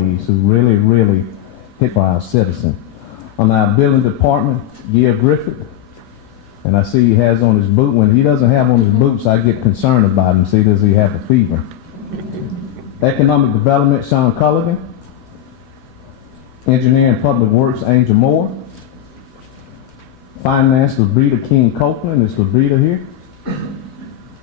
who really hit for our citizens. On our building department, Gil Griffith, and I see he has on his boot. When he doesn't have on his boots, I get concerned about him. See, does he have a fever? Economic Development, Sean Culligan. Engineering and Public Works, Angel Moore. Finance, Labrita King Copeland. Is Labrita here?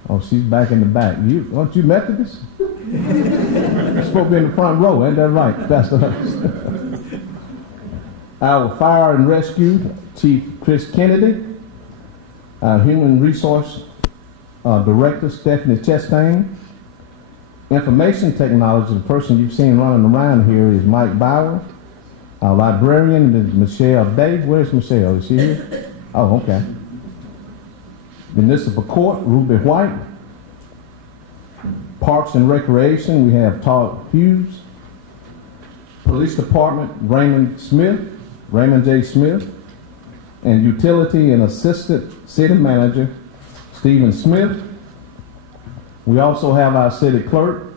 Oh, she's back in the back. Aren't you Methodist? You're supposed to be in the front row, ain't that right? That's us. Our Fire and Rescue, Chief Chris Kennedy. Our Human Resource Director, Stephanie Chastain. Information Technology, the person you've seen running around here is Mike Bauer. Our librarian is Michelle Day. Where's Michelle? Is she here? Oh, okay. Municipal Court, Ruby White. Parks and Recreation, we have Todd Hughes. Police Department, Raymond J. Smith. And Utility and Assistant City Manager, Stephen Smith. We also have our City Clerk,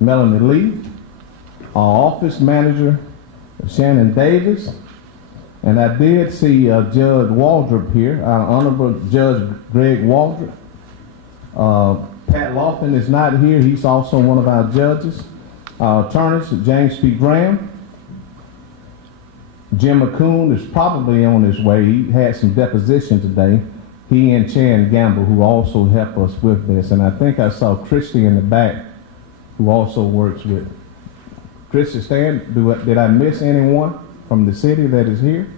Melanie Lee. Our Office Manager, Shannon Davis. And I did see Judge Waldrop here, our Honorable Judge Greg Waldrop. Pat Lofton is not here. He's also one of our judges. Our attorneys, James P. Graham. Jim McCoon is probably on his way. He had some deposition today. He and Chan Gamble, who also help us with this. And I think I saw Christy in the back, who also works with. Christy, Stan, did I miss anyone from the city that is here?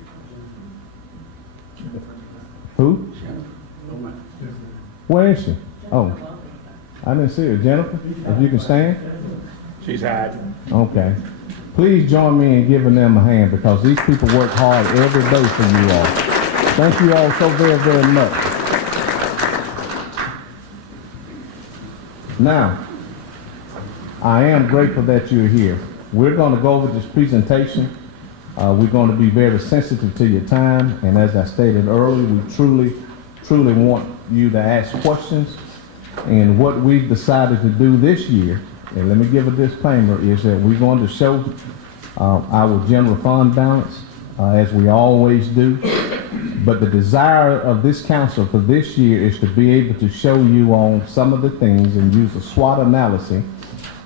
Who? Where is she? Oh, I didn't see her. Jennifer, if you can stand. She's hiding. Okay. Please join me in giving them a hand, because these people work hard every day for you all. Thank you all so very much. Now, I am grateful that you're here. We're going to go over this presentation. We're going to be very sensitive to your time, and as I stated earlier, we truly want you to ask questions. And what we've decided to do this year, and let me give a disclaimer, is that we're going to show our general fund balance, as we always do. But the desire of this council for this year is to be able to show you on some of the things and use a SWOT analysis,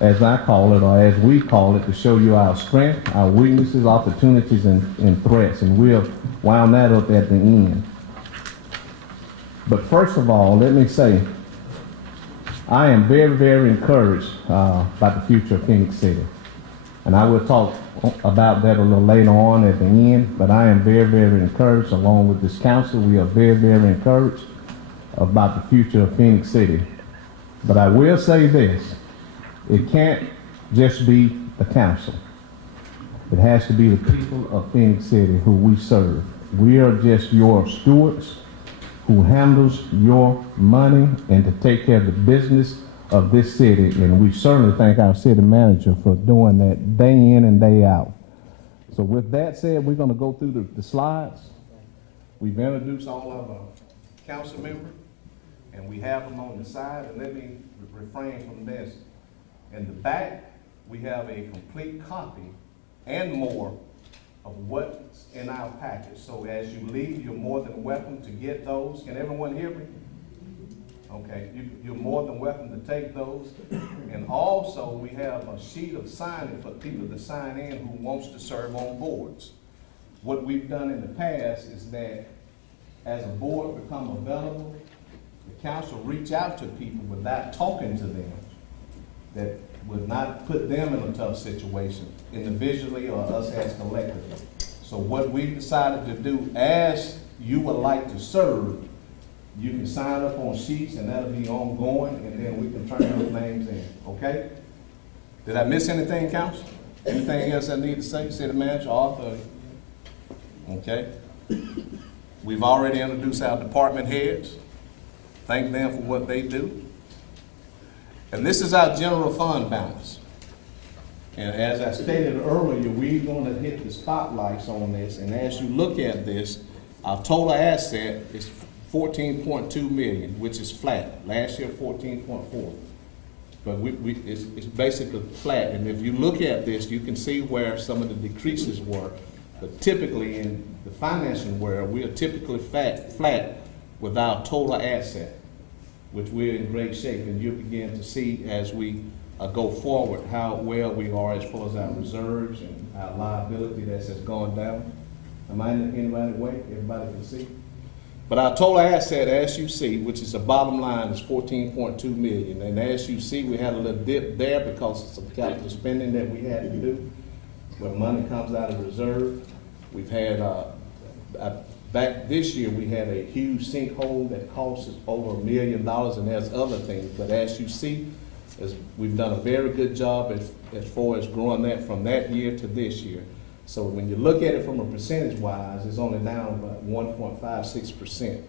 as I call it, or as we call it, to show you our strength, our weaknesses, opportunities, and threats. And we'll wound that up at the end. But first of all, let me say, I am very encouraged about the future of Phenix City. And I will talk about that a little later on at the end, but I am very encouraged. Along with this council, we are very encouraged about the future of Phenix City. But I will say this, it can't just be the council. It has to be the people of Phenix City who we serve. We are just your stewards who handles your money and to take care of the business of this city, and we certainly thank our city manager for doing that day in and day out. So with that said, we're going to go through the slides. We've introduced all of our council members, and we have them on the side, and let me refrain from this. In the back, we have a complete copy and more of what's in our package. So as you leave, you're more than welcome to get those. Can everyone hear me? Okay, you're more than welcome to take those. And also, we have a sheet of signing for people to sign in who wants to serve on boards. What we've done in the past is that as a board become available, the council reach out to people without talking to them, that would not put them in a tough situation individually or us as collectively. So what we've decided to do, as you would like to serve, you can sign up on sheets, and that'll be ongoing, and then we can turn those names in, okay? Did I miss anything, council? Anything else I need to say, city manager, Arthur? Okay. We've already introduced our department heads. Thank them for what they do. And this is our general fund balance. And as I stated earlier, we're going to hit the spotlights on this, and as you look at this, our total asset is 14.2 million, which is flat. Last year, 14.4. but it's basically flat. And if you look at this, you can see where some of the decreases were. But typically in the financing world, we are typically flat with our total asset, which we're in great shape. And you'll begin to see as we go forward how well we are as far as our reserves and our liability that has gone down. Am I in anybody way? Everybody can see? But our total asset, as you see, which is the bottom line, is 14.2 million. And as you see, we had a little dip there because of some capital spending that we had to do, where money comes out of reserve. We've had, back this year, we had a huge sinkhole that cost us over $1 million, and there's other things. But as you see, we've done a very good job as far as growing that from that year to this year. So when you look at it from a percentage-wise, it's only down about 1.56%.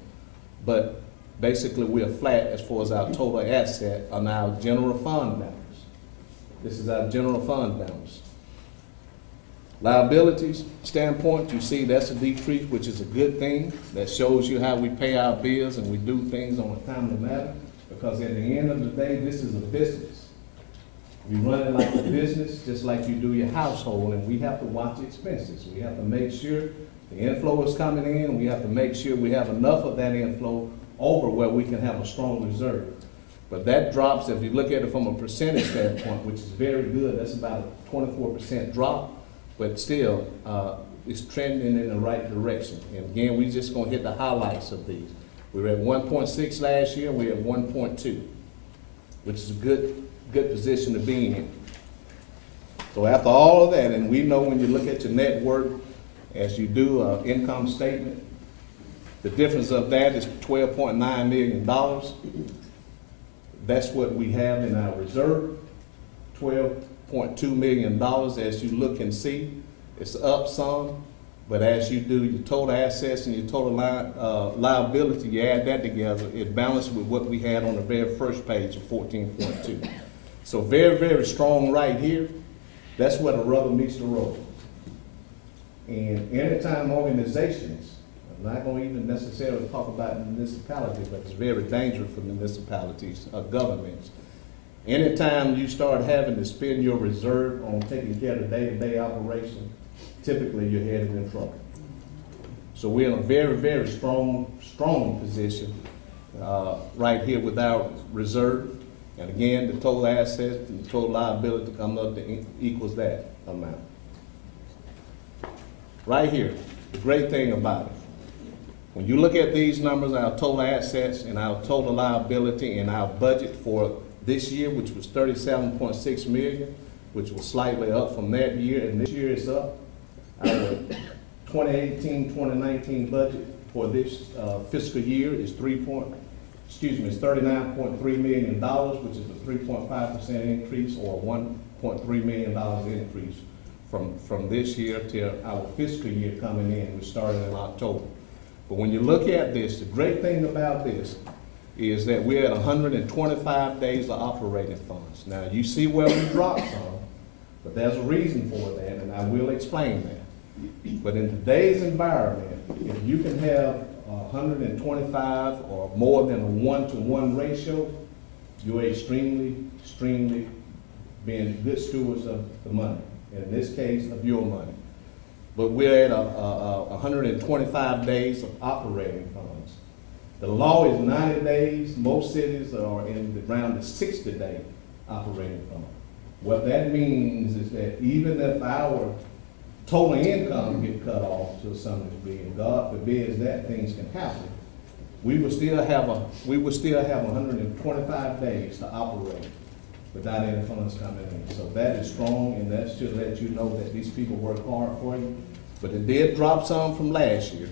But basically, we're flat as far as our total asset on our general fund balance. This is our general fund balance. Liabilities standpoint, you see that's a decrease, which is a good thing. That shows you how we pay our bills and we do things on a timely manner. Because at the end of the day, this is a business. We run it like a business, just like you do your household, and we have to watch expenses. We have to make sure the inflow is coming in. We have to make sure we have enough of that inflow over where we can have a strong reserve. But that drops, if you look at it from a percentage standpoint, which is very good. That's about a 24% drop, but still, it's trending in the right direction. And again, we're just gonna hit the highlights of these. We were at 1.6 last year, we're at 1.2, which is a good position to be in. So after all of that, and we know when you look at your net worth, as you do an income statement, the difference of that is $12.9 million. That's what we have in our reserve, $12.2 million. As you look and see, it's up some, but as you do your total assets and your total liability, you add that together, it balances with what we had on the very first page of 14.2. So very, very strong right here. That's where the rubber meets the road. And anytime organizations, I'm not going to even necessarily talk about municipalities, but it's very dangerous for municipalities, governments. Anytime you start having to spend your reserve on taking care of the day-to-day operation, typically you're headed in trouble. So we're in a very, very strong position right here with our reserve. And again, the total assets and the total liability comes up to equals that amount. Right here, the great thing about it, when you look at these numbers, our total assets and our total liability and our budget for this year, which was $37.6 million, which was slightly up from that year, and this year is up. Our 2018-2019 budget for this fiscal year is $39.3 million, which is a 3.5% increase or $1.3 million increase from this year to our fiscal year coming in, which started in October. But when you look at this, the great thing about this is that we're at 125 days of operating funds. Now, you see where we dropped some, but there's a reason for that, and I will explain that. But in today's environment, if you can have 125 or more than a 1-to-1 ratio, you're extremely being good stewards of the money, and in this case, of your money. But we're at 125 days of operating funds. The law is 90 days. Most cities are in around the 60-day operating fund. What that means is that even if our total income get cut off to some degree, and God forbids that things can happen, we will still have 125 days to operate without any funds coming in. So that is strong, and that should let you know that these people work hard for you. But it did drop some from last year,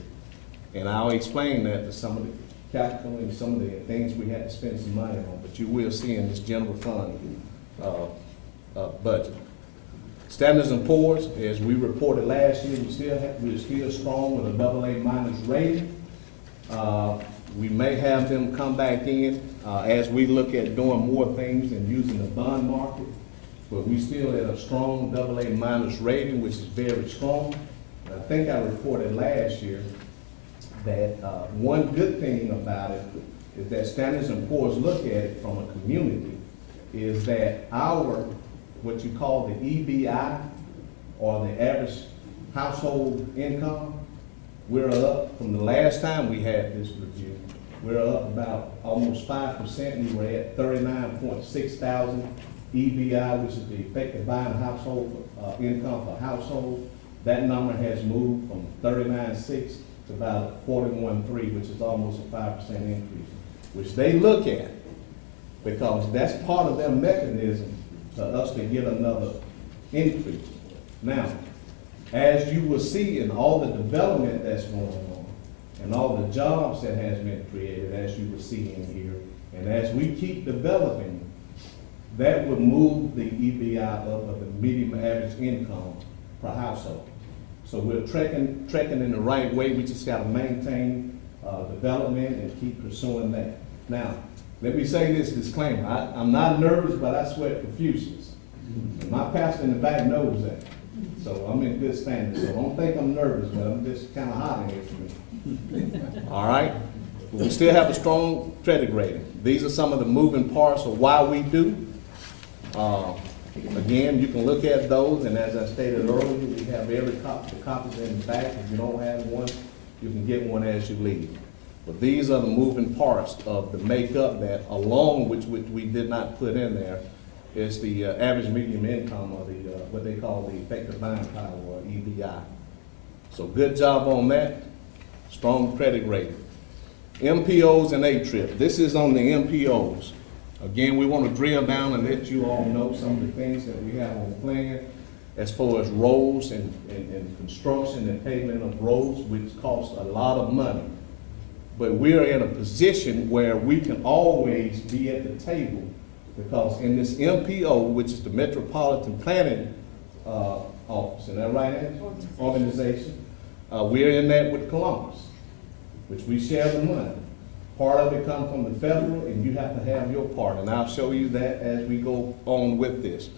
and I'll explain that to some of the capital and some of the things we had to spend some money on. But you will see in this general fund budget. Standards & Poor's, as we reported last year, we're still strong with a AA- rating. We may have them come back in as we look at doing more things and using the bond market, but we still at a strong AA- rating, which is very strong. I think I reported last year that one good thing about it is that Standards & Poor's look at it from a community is that our, what you call the EBI, or the average household income, we're up from the last time we had this review. We're up about almost 5%. We were at 39.6 thousand EBI, which is the effective buying household income per household. That number has moved from 39.6 to about 41.3, which is almost a 5% increase, which they look at because that's part of their mechanism for us to get another increase. Now, as you will see in all the development that's going on and all the jobs that has been created, as you will see in here, and as we keep developing, that would move the EBI up of the median average income per household. So we're trekking in the right way. We just got to maintain development and keep pursuing that. Now, let me say this disclaimer. I'm not nervous, but I sweat profusely. My pastor in the back knows that. So I'm in good standing. So don't think I'm nervous, but I'm just kind of hot in here for me. All right? We still have a strong credit rating. These are some of the moving parts of why we do. Again, you can look at those, and as I stated earlier, we have every copies in the back. If you don't have one, you can get one as you leave. But these are the moving parts of the makeup that, along with which we did not put in there, is the average median income, or the what they call the effective buying power, or EBI. So good job on that. Strong credit rating. MPOs and A-Trip. This is on the MPOs. Again, we want to drill down and let you all know some of the things that we have on plan as far as roads and construction and pavement of roads, which costs a lot of money. But we're in a position where we can always be at the table, because in this MPO, which is the Metropolitan Planning Office, is that right, Ange? Organization, we're in that with Columbus, which we share the money. Part of it comes from the federal, and you have to have your part, and I'll show you that as we go on with this.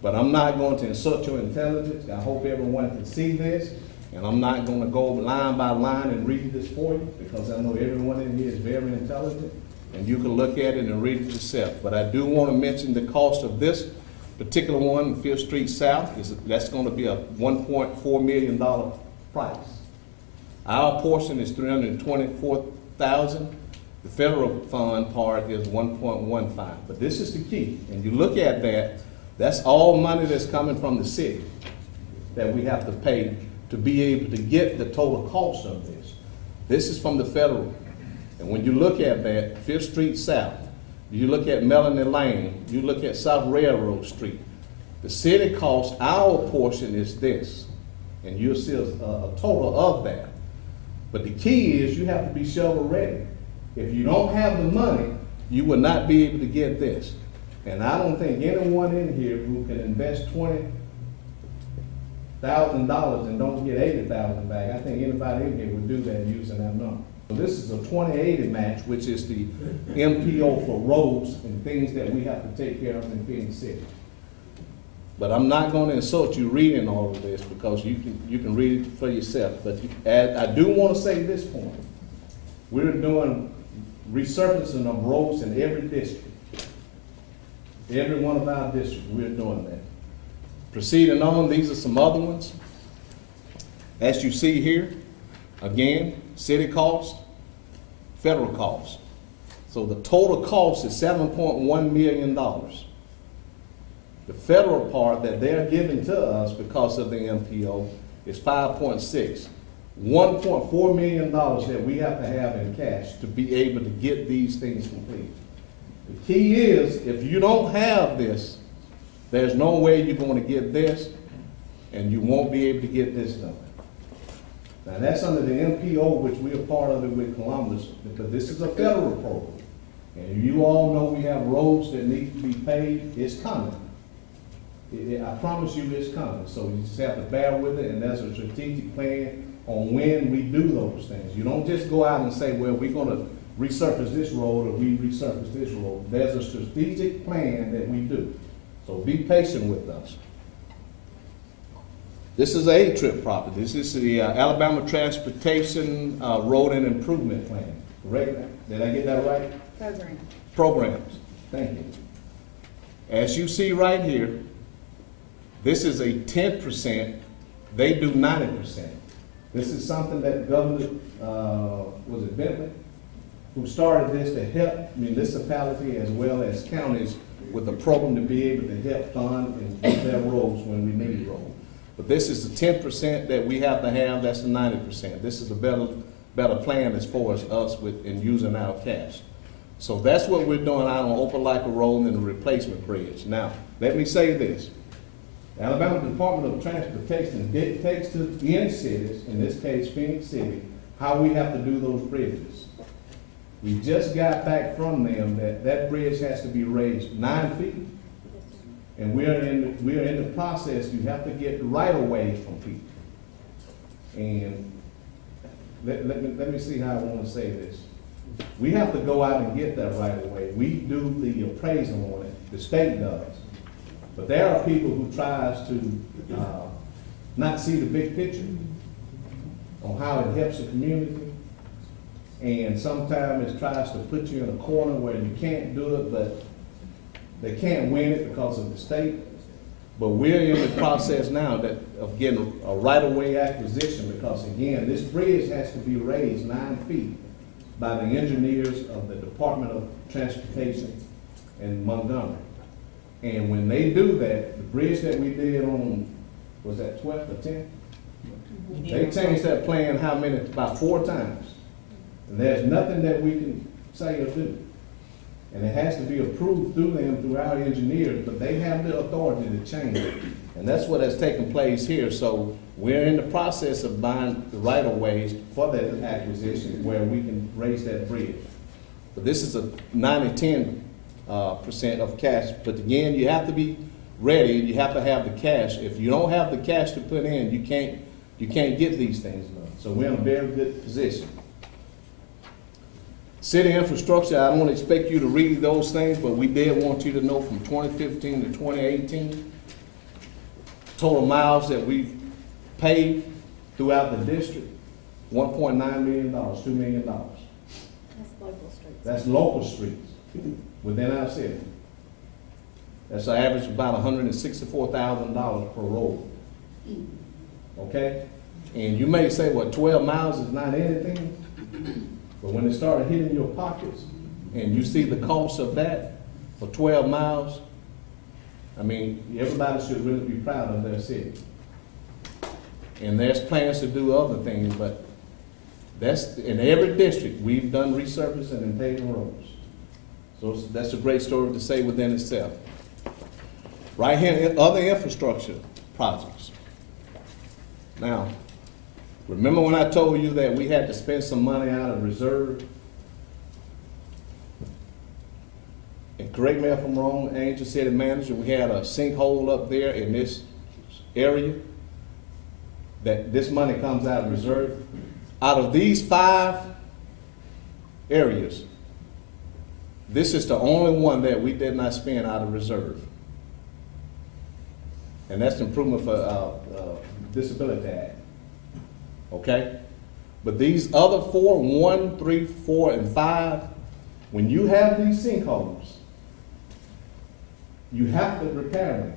But I'm not going to insult your intelligence. I hope everyone can see this, and I'm not going to go line by line and read this for you, because I know everyone in here is very intelligent, and you can look at it and read it yourself. But I do want to mention the cost of this particular one, 5th Street South, that's going to be a $1.4 million price. Our portion is $324,000. The federal fund part is 1.15, but this is the key. And you look at that, that's all money that's coming from the city that we have to pay to be able to get the total cost of this. This is from the federal. And when you look at that, 5th Street South, you look at Melanie Lane, you look at South Railroad Street, the city cost, our portion is this. And you'll see a total of that. But the key is you have to be shovel ready. If you don't have the money, you will not be able to get this. And I don't think anyone in here who can invest $20,000 and don't get $80,000 back, I think anybody in here would do that using that number. So this is a 20/80 match, which is the MPO for roads and things that we have to take care of in Phenix City. But I'm not going to insult you reading all of this, because you can read it for yourself. But I do want to say this point. We're doing resurfacing of roads in every district. Every one of our districts, we're doing that. Proceeding on, these are some other ones. As you see here, again, city cost, federal cost. So the total cost is $7.1 million. The federal part that they're giving to us because of the MPO is 5.6. $1.4 million that we have to have in cash to be able to get these things complete. The key is, if you don't have this, there's no way you're going to get this, and you won't be able to get this done. Now that's under the MPO, which we are part of it with Columbus, because this is a federal program. And you all know we have roads that need to be paved. It's coming. I promise you it's coming. So you just have to bear with it, and there's a strategic plan on when we do those things. You don't just go out and say, well, we're going to resurface this road or we resurface this road. There's a strategic plan that we do. So be patient with us. This is a A-Trip property. This is the Alabama Transportation Road and Improvement Plan. Correct? Did I get that right? Programs. Programs. Thank you. As you see right here, this is a 10%, they do 90%. This is something that Governor, was it Bentley, who started this to help municipality as well as counties with a program to be able to help fund and do their roads when we need roads. But this is the 10% that we have to have, that's the 90%. This is a better plan as far as us in using our cash. So that's what we're doing out on Opelika Road and the replacement bridge. Now, let me say this. Alabama Department of Transportation dictates to end cities, in this case Phenix City, how we have to do those bridges. We just got back from them that bridge has to be raised 9 feet. And we're in the process, you have to get right away from people. And let me see how I want to say this. We have to go out and get that right away. We do the appraisal on it, the state does. But there are people who tries to not see the big picture on how it helps the community. And sometimes it tries to put you in a corner where you can't do it, but they can't win it because of the state. But we're in the process now of getting a right-of-way acquisition because, again, this bridge has to be raised 9 feet by the engineers of the Department of Transportation in Montgomery. And when they do that, the bridge that we did on, was that 12th or 10th? They changed that plan about 4 times. And there's nothing that we can say or do. And it has to be approved through them, through our engineers, but they have the authority to change it. And that's what has taken place here. So we're in the process of buying the right-of-ways for that acquisition where we can raise that bridge. But this is a 90-10% of cash. But again, you have to be ready. You have to have the cash. If you don't have the cash to put in, you can't get these things done. So we're in a very good position. City infrastructure, I don't expect you to read those things, but we did want you to know from 2015 to 2018, total miles that we've paid throughout the district, $1.9 million, $2 million. That's local streets. That's local streets within our city. That's an average of about $164,000 per road. Okay? And you may say, well, 12 miles is not anything. But when it started hitting your pockets and you see the cost of that for 12 miles, I mean, everybody should really be proud of their city. And there's plans to do other things, but that's in every district. We've done resurfacing and paving roads. So that's a great story to say within itself. Right here, other infrastructure projects. Now, remember when I told you that we had to spend some money out of reserve? And correct me if I'm wrong, Angel City Manager, we had a sinkhole up there in this area that this money comes out of reserve. Out of these 5 areas, this is the only one that we did not spend out of reserve. And that's improvement for Disability Act. Okay? But these other 4, 1, 3, 4, and 5, when you have these sinkholes, you have to repair them.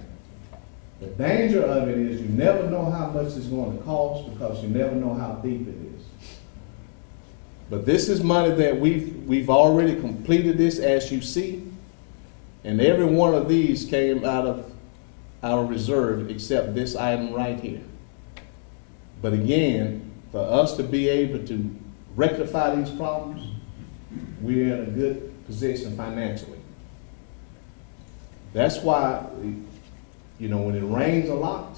The danger of it is you never know how much it's going to cost because you never know how deep it is. But this is money that we've already completed this, as you see, and every one of these came out of our reserve except this item right here. But again, for us to be able to rectify these problems, we're in a good position financially. That's why, you know, when it rains a lot,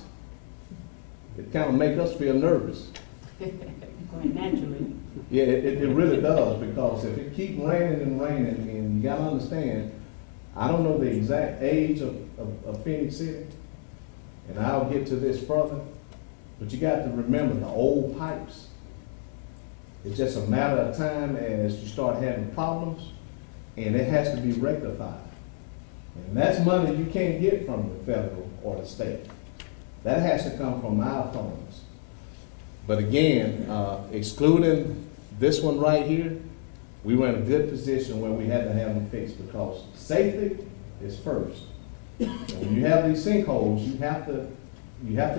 it kind of makes us feel nervous. Going naturally. Yeah, it really does, because if it keeps raining and raining, and you gotta understand, I don't know the exact age of Phenix City, and I'll get to this further, but you got to remember the old pipes. It's just a matter of time as you start having problems, and it has to be rectified. And that's money you can't get from the federal or the state. That has to come from our funds. But again, excluding this one right here, we were in a good position where we had to have them fixed, because safety is first. And when you have these sinkholes, you have to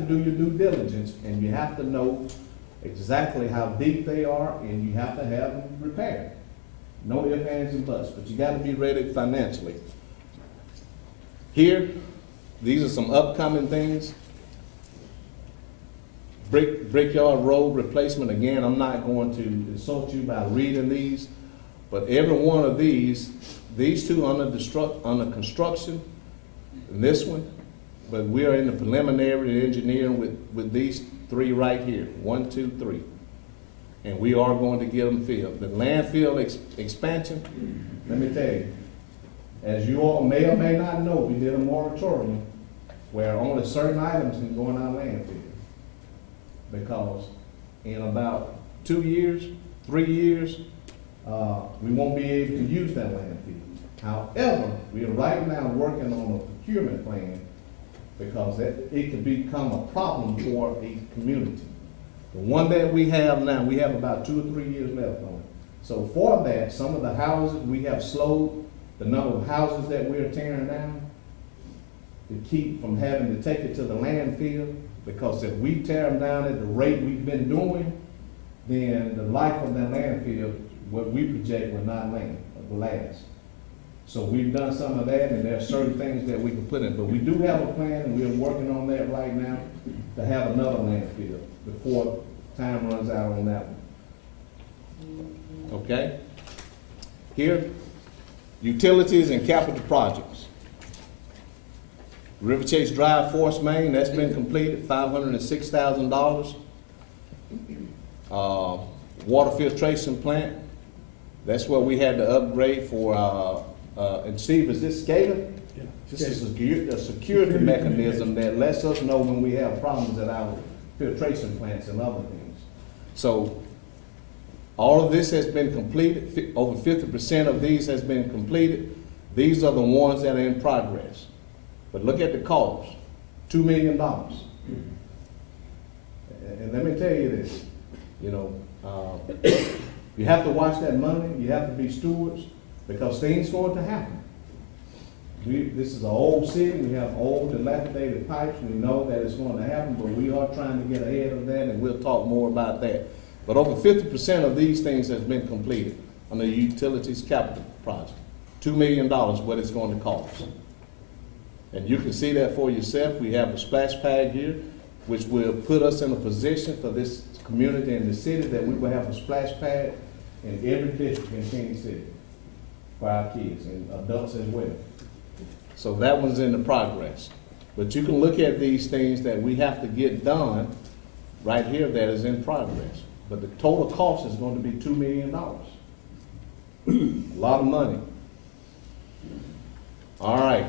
do your due diligence, and you have to know exactly how deep they are, and you have to have them repaired. No ifs, ands, and buts, but you gotta be ready financially. Here, these are some upcoming things. Brickyard road replacement. Again, I'm not going to insult you by reading these, but every one of these two under construction, and this one, but we are in the preliminary engineering with these three right here, 1, 2, 3. And we are going to get them filled. The landfill expansion, let me tell you, as you all may or may not know, we did a moratorium where only certain items can go in our landfill. Because in about 2 years, 3 years, we won't be able to use that landfill. However, we are right now working on a procurement plan because it could become a problem for a community. The one that we have now, we have about 2 or 3 years left on it. So for that, some of the houses, we have slowed the number of houses that we're tearing down to keep from having to take it to the landfill, because if we tear them down at the rate we've been doing, then the life of that landfill, what we project, will not last. So we've done some of that, and there are certain things that we can put in. But we do have a plan, and we're working on that right now to have another landfill before time runs out on that one. Okay? Here, utilities and capital projects. River Chase Drive Force Main, that's been completed, $506,000. Water filtration plant, that's what we had to upgrade for, and Steve, is this SCADA? Yeah. This is a security mechanism that lets us know when we have problems at our filtration plants and other things. So all of this has been completed. Over 50% of these has been completed. These are the ones that are in progress. But look at the cost, $2 million. And let me tell you this, you know, you have to watch that money. You have to be stewards, because things going to happen. This is an old city. We have old dilapidated pipes. We know that it's going to happen, but we are trying to get ahead of that, and we'll talk more about that. But over 50% of these things has been completed on the utilities capital project. $2 million what it's going to cost. And you can see that for yourself. We have a splash pad here, which will put us in a position for this community and the city that we will have a splash pad in every district in Phenix City for our kids and adults as well. So that one's in the progress. But you can look at these things that we have to get done right here that is in progress. But the total cost is going to be $2 million. A lot of money. All right.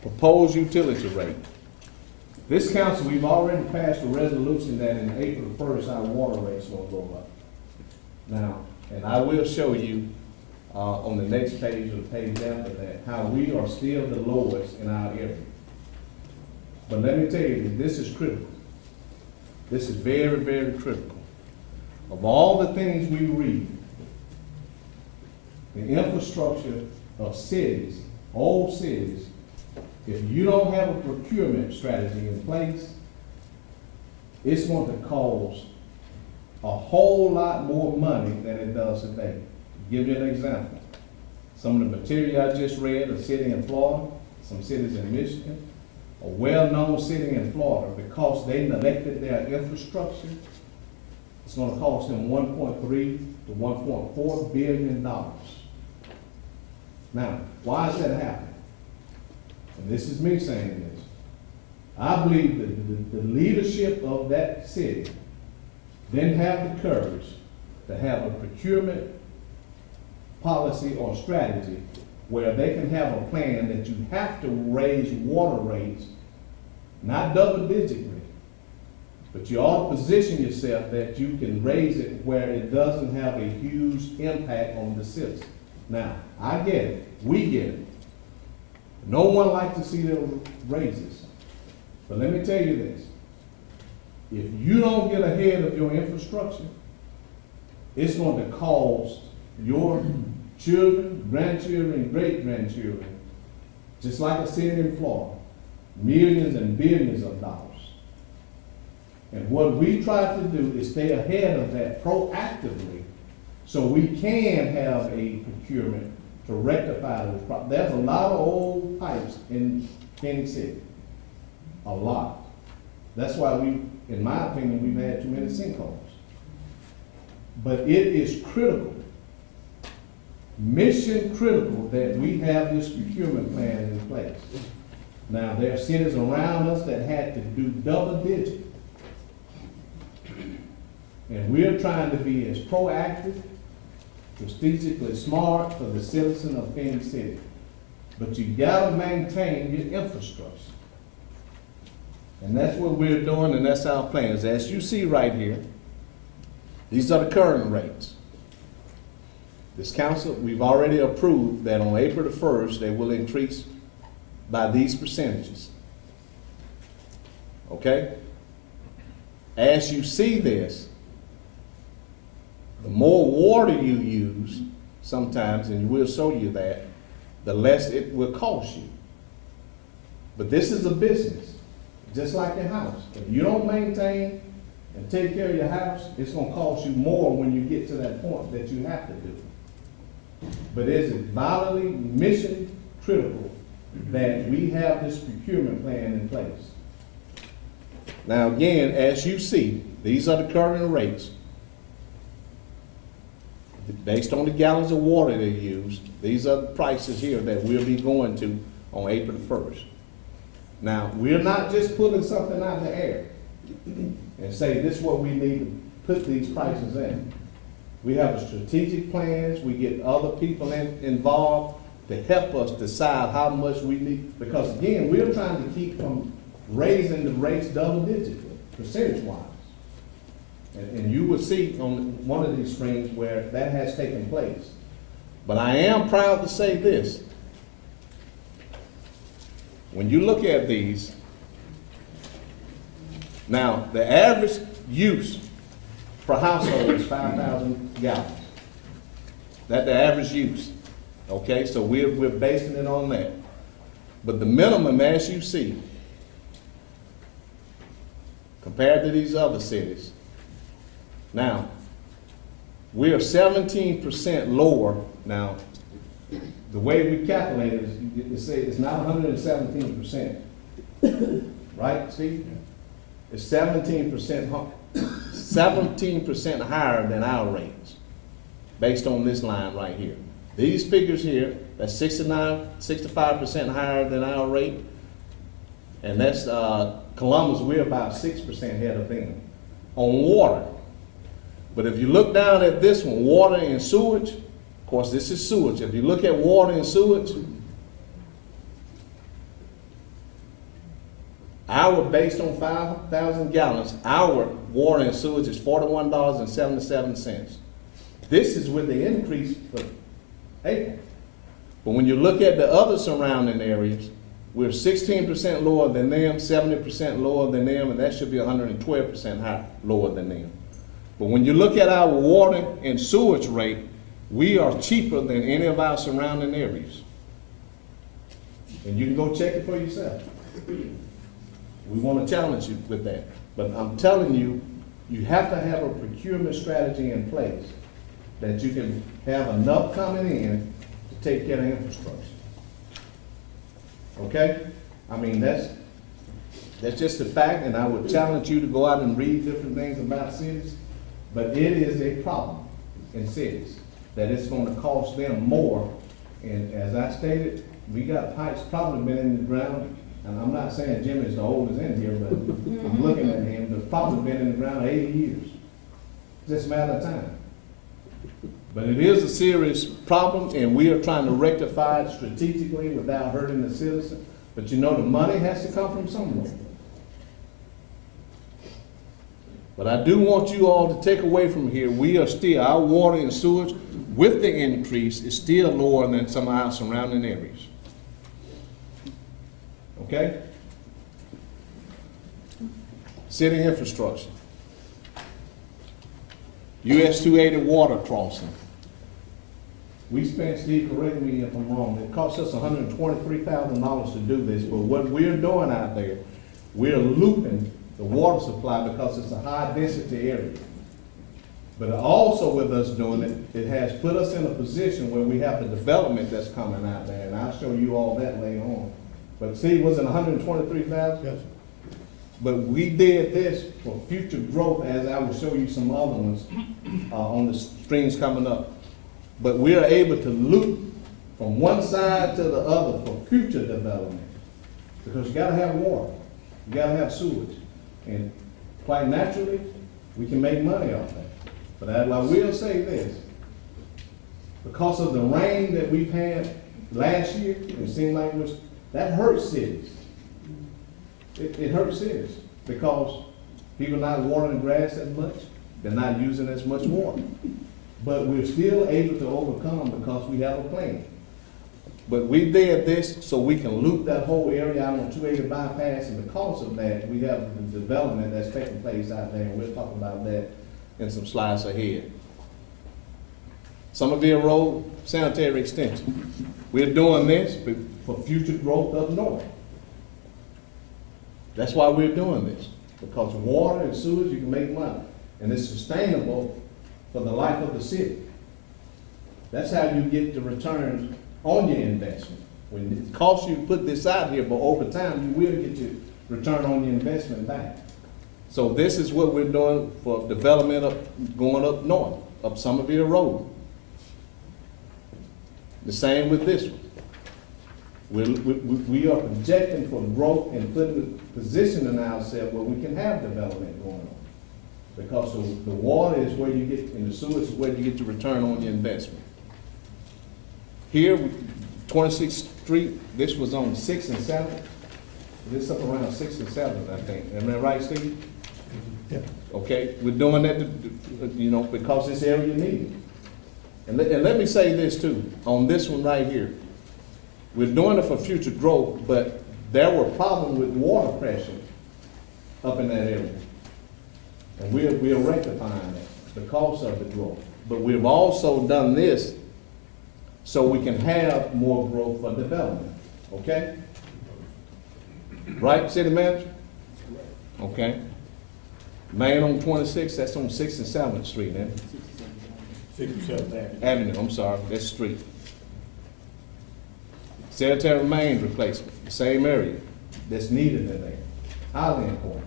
Proposed utility rate. This council, we've already passed a resolution that in April 1st, our water rate's going to go up. Now, and I will show you on the next page or the page after that how we are still the lowest in our area. But let me tell you that this is critical. This is very, very critical. Of all the things we read, the infrastructure of cities, old cities, if you don't have a procurement strategy in place, it's going to cost a whole lot more money than it does today. Give you an example. Some of the material I just read are sitting in Florida, some cities in Michigan, a well-known city in Florida, because they neglected their infrastructure, it's going to cost them $1.3 to $1.4 billion. Now, why is that happening? And this is me saying this. I believe that the leadership of that city didn't have the courage to have a procurement policy or strategy where they can have a plan that you have to raise water rates, not double-digit rate, but you ought to position yourself that you can raise it where it doesn't have a huge impact on the citizen. Now, I get it. We get it. No one likes to see those raises. But let me tell you this. If you don't get ahead of your infrastructure, it's going to cost your children, grandchildren, great-grandchildren just like a city in Florida, millions and billions of dollars. And what we try to do is stay ahead of that proactively so we can have a procurement to rectify those problems. There's a lot of old pipes in Phenix City, a lot. That's why in my opinion, we've had too many sinkholes. But it is critical, mission critical, that we have this procurement plan in place. Now, there are cities around us that had to do double digit. And we're trying to be as proactive, strategically smart for the citizen of Phenix City. But you gotta maintain your infrastructure. And that's what we're doing, and that's our plans. As you see right here, these are the current rates. This council, we've already approved that on April the 1st, they will increase by these percentages. Okay? As you see this, the more water you use sometimes, and we'll show you that, the less it will cost you. But this is a business, just like your house. If you don't maintain and take care of your house, it's going to cost you more when you get to that point that you have to do. But it's vitally mission critical that we have this procurement plan in place. Now again, as you see, these are the current rates. Based on the gallons of water they use, these are the prices here that we'll be going to on April the 1st. Now, we're not just pulling something out of the air and say this is what we need to put these prices in. We have a strategic plans, we get other people involved to help us decide how much we need, because again, we're trying to keep from raising the rates double-digit, percentage-wise. And you will see on one of these screens where that has taken place. But I am proud to say this. When you look at these, now the average use per household is 5,000 gallons. That's the average use. Okay, so we're basing it on that. But the minimum, as you see, compared to these other cities, now, we are 17% lower. Now, the way we calculate it is it's not 117%. Right, Steve? It's 17% higher than our rates, based on this line right here. These figures here, that's 65% higher than our rate. And that's Columbus, we're about 6% ahead of them. On water. But if you look down at this one, water and sewage, of course this is sewage. If you look at water and sewage, our, based on 5,000 gallons, our water and sewage is $41.77. This is with the increase for April. But when you look at the other surrounding areas, we're 16% lower than them, 70% lower than them, and that should be 112% higher, lower than them. But when you look at our water and sewage rate, we are cheaper than any of our surrounding areas. And you can go check it for yourself. We want to challenge you with that. But I'm telling you, you have to have a procurement strategy in place that you can have enough coming in to take care of infrastructure. Okay? I mean, that's just a fact, and I would challenge you to go out and read different things about cities. But it is a problem in cities that it's going to cost them more. And as I stated, we got pipes probably been in the ground, and I'm not saying Jim is the oldest in here, but I'm looking at him, they've probably been in the ground 80 years. Just a matter of time. But it is a serious problem, and we are trying to rectify it strategically without hurting the citizen. But you know, the money has to come from somewhere. But I do want you all to take away from here, we are still, our water and sewage, with the increase, is still lower than some of our surrounding areas. Okay? City infrastructure. US 280 water crossing. We spent, Steve, correct me if I'm wrong, it cost us $123,000 to do this, but what we're doing out there, we're looping the water supply because it's a high density area. But also with us doing it, it has put us in a position where we have the development that's coming out there, and I'll show you all that later on. But see, was it 123,000? Yes. But we did this for future growth, as I will show you some other ones on the streams coming up. But we are able to loop from one side to the other for future development. Because you gotta have water, you gotta have sewage. And quite naturally, we can make money off that. But I will say this, because of the rain that we've had last year, it seemed like that hurts cities. It hurts cities because people not watering grass as much, they're not using as much water. But we're still able to overcome because we have a plan. But we did this so we can loop that whole area out on 280 bypass, and because of that, we have the development that's taking place out there, and we'll talk about that in some slides ahead. Somerville Road sanitary extension. We're doing this for future growth up north. That's why we're doing this, because water and sewage, you can make money, and it's sustainable for the life of the city. That's how you get the returns on your investment. When it costs you to put this out here, but over time, you will get your return on your investment back. So this is what we're doing for development going up north, up Somerville Road. The same with this one. We are projecting for growth and positioning ourselves where we can have development going on. Because the water is where you get, and the sewage is where you get your return on your investment. Here, 26th Street, this was on 6th and 7th. This up around 6th and 7th, I think. Am I right, Steve? Yeah. Okay, we're doing that, you know, because this area needs it. And let me say this too, on this one right here. We're doing it for future growth, but there were problems with water pressure up in that area. And we're rectifying that because of the growth. But we've also done this so we can have more growth for development, okay? Right, city manager? Okay. Main on 26, that's on 6th and 7th Street, then. 67th Avenue, I'm sorry, that's street. Sanitary main replacement, the same area that's needed in there. Highly important.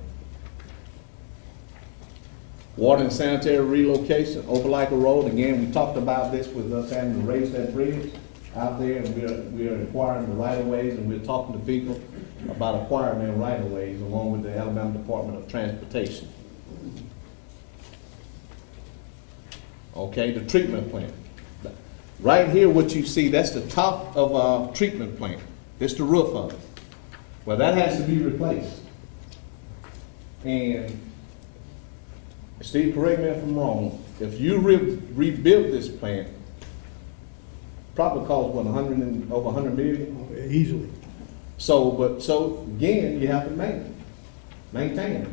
Water and sanitary relocation, Opelika Road, again, we talked about this with us having to raise that bridge out there, and we are acquiring the right-of-ways, and we're talking to people about acquiring their right-of-ways along with the Alabama Department of Transportation. Okay, the treatment plant. Right here, what you see, that's the top of our treatment plant. That's the roof of it. Well, that has to be replaced. And Steve, correct me if I'm wrong, if you rebuild this plant, probably cost what, over 100 million? Easily. So again, you have to maintain it.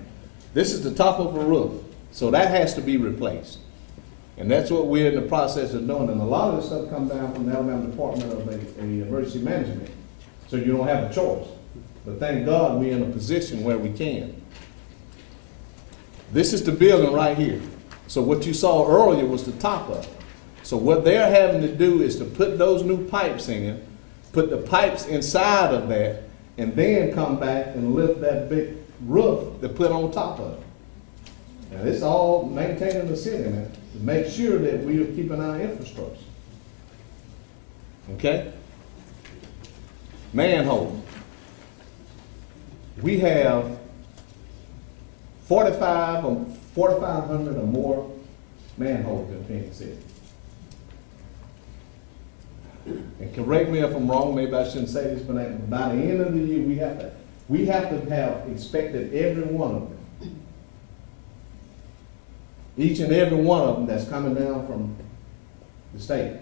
This is the top of a roof, so that has to be replaced. And that's what we're in the process of doing. And a lot of this stuff comes down from the Alabama Department of Emergency Management. So you don't have a choice. But thank God we're in a position where we can. This is the building right here. So what you saw earlier was the top of it. So what they're having to do is to put those new pipes in, put the pipes inside of that, and then come back and lift that big roof to put on top of it. Now this all maintaining the city now, to make sure that we are keeping our infrastructure. Okay? Manhole. We have 4,500 or more manholes in Phenix City. And correct me if I'm wrong, maybe I shouldn't say this, but by the end of the year, we have to have inspected every one of them. Each and every one of them that's coming down from the state.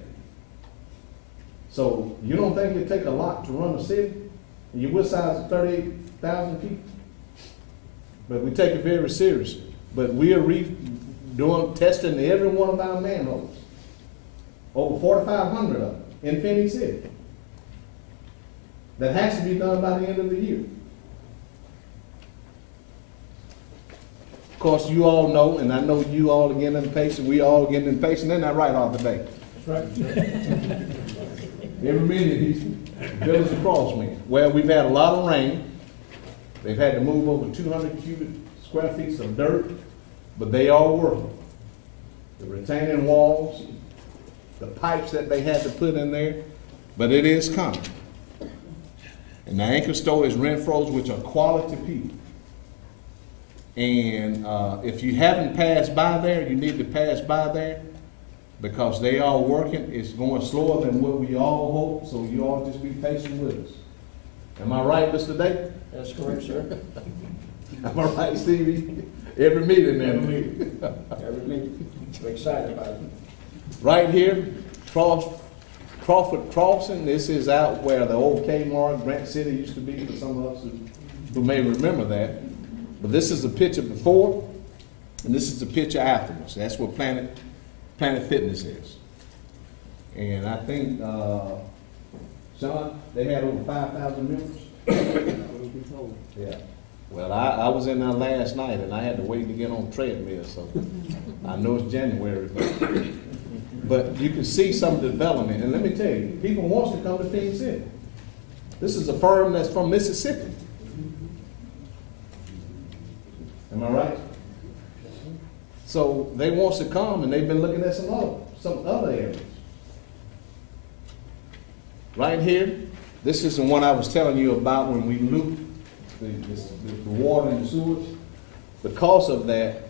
So you don't think it take a lot to run a city? And you're with size of 38,000 people? But we take it very seriously. But we are testing every one of our manholes. over 4,500 of them in Phenix City. That has to be done by the end of the year. Of course, you all know, and I know you all are getting impatient, we all getting impatient, isn't that right, Arthur Bay? That's right. Every minute he's village across me. Well, we've had a lot of rain. They've had to move over 200 cubic square feet of dirt, but they are working. The retaining walls, the pipes that they had to put in there, but it is coming. And the anchor store is Renfro's, which are quality people. And if you haven't passed by there, you need to pass by there because they are working. It's going slower than what we all hope, so you all just be patient with us. Am I right, Mr. Day? That's correct, sir. Am I right, Stevie? Every meeting, man. Every meeting. We're excited about it. Right here, Crawford Crossing. This is out where the old Kmart, Grant City used to be for some of us who may remember that. But this is the picture before, and this is the picture afterwards. That's what Planet Fitness is. And I think, Sean, they had over 5,000 members. Yeah. Well, I was in there last night, and I had to wait to get on the treadmill, so I know it's January. But you can see some development. And let me tell you, people want to come to Phenix City. This is a firm that's from Mississippi. Am I right? So they want to come, and they've been looking at some other areas. Right here, this is the one I was telling you about when we looped the water and the sewage. Because of that,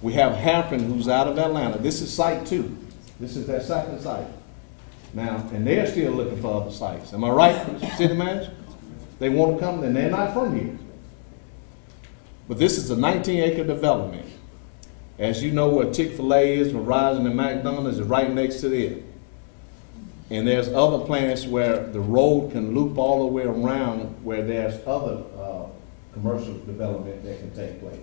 we have Hampton, who's out of Atlanta. This is site 2. This is their second site. Now, and they're still looking for other sites. Am I right, City Manager? They want to come, and they're not from here. But this is a 19-acre development. As you know, where Chick-fil-A is, Verizon, and McDonald's is right next to it. And there's other plants where the road can loop all the way around where there's other commercial development that can take place.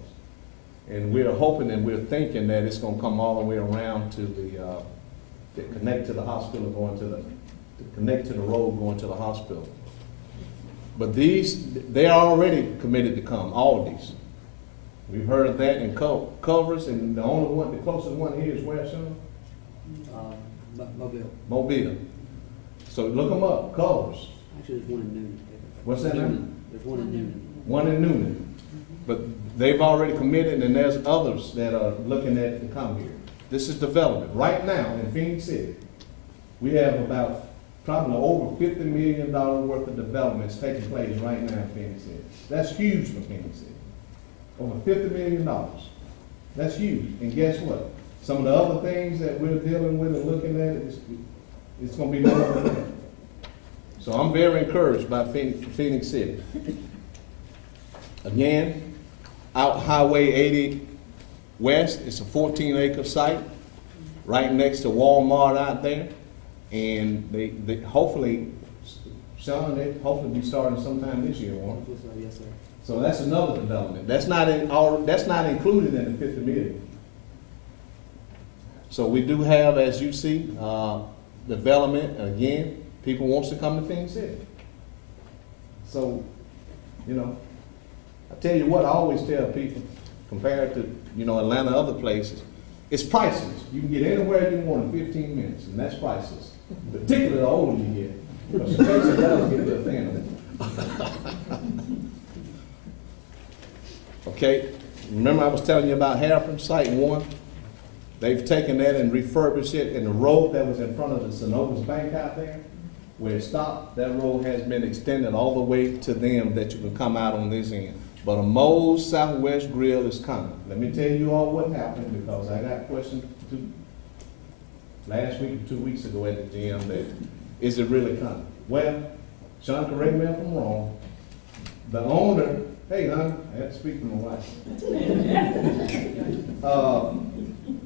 And we're hoping and we're thinking that it's going to come all the way around to to connect to the hospital, to connect to the road going to the hospital. But they are already committed to come, all these. We've heard of that in covers, and the only one, the closest one here is where, Sean? Mobile. Mobile. So look them up, covers. Actually, there's one in Noonan. What's that name? There's one in Noonan. One in Noonan. But they've already committed, and there's others that are looking at to come here. This is development. Right now in Phenix City, we have about probably over $50 million worth of developments taking place right now in Phenix City. That's huge for Phenix City. Over $50 million. That's huge. And guess what? Some of the other things that we're dealing with and looking at, it's going to be more than that. So I'm very encouraged by Phenix City. Again, out Highway 80 West, it's a 14-acre site right next to Walmart out there. And they hopefully, Sean, they hopefully be starting sometime this year, won't it? Yes, sir. So that's another development. That's not included in the 50 million. So we do have, as you see, development. Again, people wants to come to Phenix City. So, you know, I tell you what, I always tell people, compared to, you know, Atlanta, other places, it's priceless. You can get anywhere you want in 15 minutes, and that's priceless. Particularly the older you get, because the place does get a little thin. Okay, remember I was telling you about Harrison, Site 1? They've taken that and refurbished it, and the road that was in front of the Synovus Bank out there, where it stopped, that road has been extended all the way to them that you can come out on this end. But a Moe's Southwest Grill is coming. Let me tell you all what happened, because I got questioned last week or 2 weeks ago at the gym that, is it really coming? Well, Sean, correct me if I'm wrong, the owner, hey, hon, I had to speak to my wife.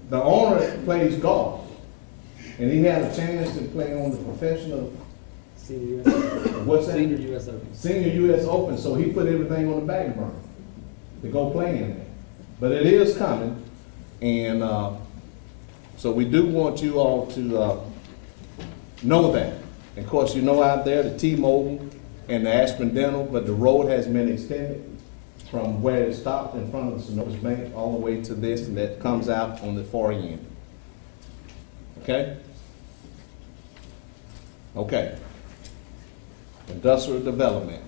The owner plays golf, and he had a chance to play on the professional. Senior U.S. Open. What's that? Senior U.S. Open. Senior U.S. Open, so he put everything on the back burner to go play in there. But it is coming, and So we do want you all to know that. And of course, you know out there, the T-Mobile and the Aspen Dental, but the road has been extended from where it stopped in front of the Synovus Bank all the way to this, and that comes out on the far end. Okay? Okay. Industrial development.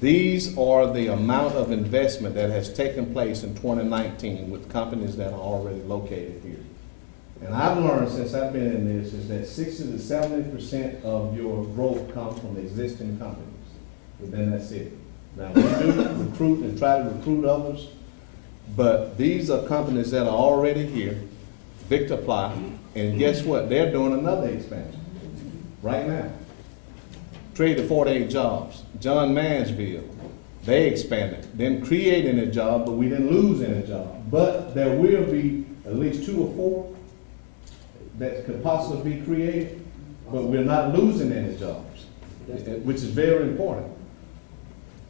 These are the amount of investment that has taken place in 2019 with companies that are already located here. And I've learned since I've been in this is that 60 to 70% of your growth comes from existing companies within that city. Now, we do recruit and try to recruit others, but these are companies that are already here, Victor Ply, and guess what? They're doing another expansion right now. Created 48 jobs. John Mansville, they expanded, didn't create any job, but we didn't lose any job. But there will be at least 2 or 4 that could possibly be created, but we're not losing any jobs, which is very important.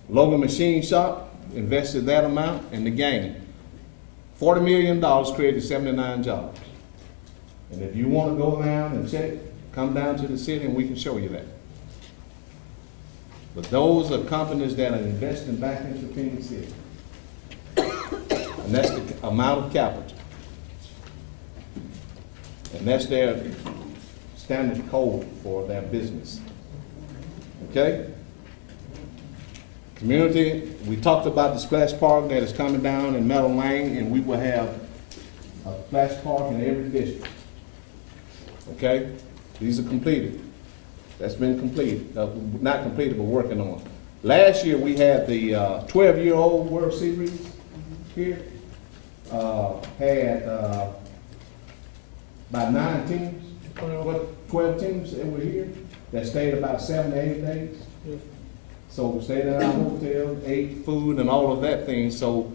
Logan Machine Shop invested that amount in the game. $40 million created 79 jobs. And if you want to go down and check, come down to the city and we can show you that. But those are companies that are investing back into Phenix City. And that's the amount of capital. And that's their standard code for their business. Okay? Community, we talked about the splash park that is coming down in Meadow Lane, and we will have a splash park in every district. Okay? These are completed. That's been completed. Not completed, but working on. Last year we had the 12-year-old World Series here. Had about 9 teams, 12 teams that were here that stayed about 7 to 8 days. So we stayed in our hotel, ate food and all of that thing. So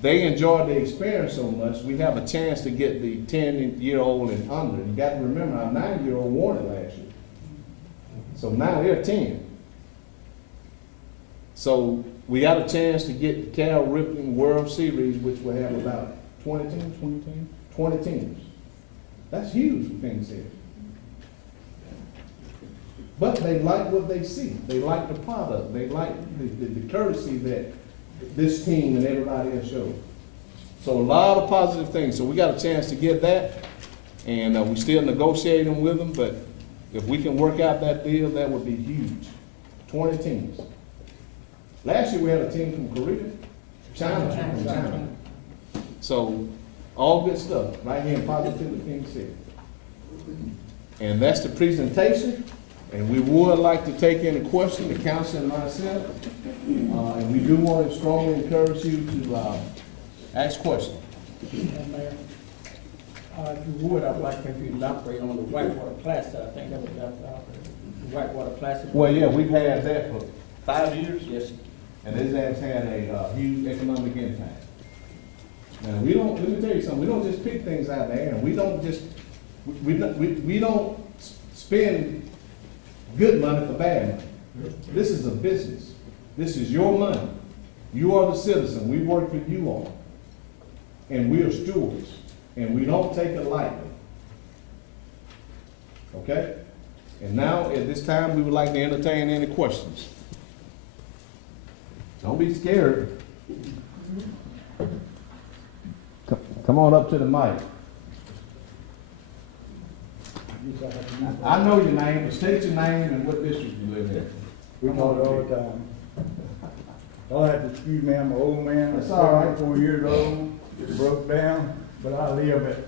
they enjoyed the experience so much, we have a chance to get the 10-year-old and under. You got to remember, our 9-year-old won it last year. So now they're 10. So we got a chance to get the Cal Ripken World Series, which will have about 20 teams. That's huge for Phenix City. But they like what they see. They like the product. They like the courtesy that this team and everybody else shows. So a lot of positive things. So we got a chance to get that, and we're still negotiating with them, but if we can work out that deal, that would be huge. 20 teams. Last year we had a team from Korea, China. So all good stuff right here in Positively Phenix City. And that's the presentation. And we would like to take any question, the council and myself. And we do want to strongly encourage you to ask questions. Mayor, if you would, I'd like if you elaborate on the whitewater plastic. I think that was the whitewater plastic. Well, yeah, we've had that for 5 years. Yes. And this has had a huge economic impact. Now, we don't, let me tell you something, we don't just pick things out there, and we don't just, we don't spend good money for bad money. This is a business. This is your money. You are the citizen. We work for you all. And we are stewards. And we don't take it lightly. Okay? And now, at this time, we would like to entertain any questions. Don't be scared. Come on up to the mic. I know your name, but state your name and what district you live in. We talk all the time. Y'all have to excuse me, I'm an old man. That's all right. 4 years old, broke down, but I live at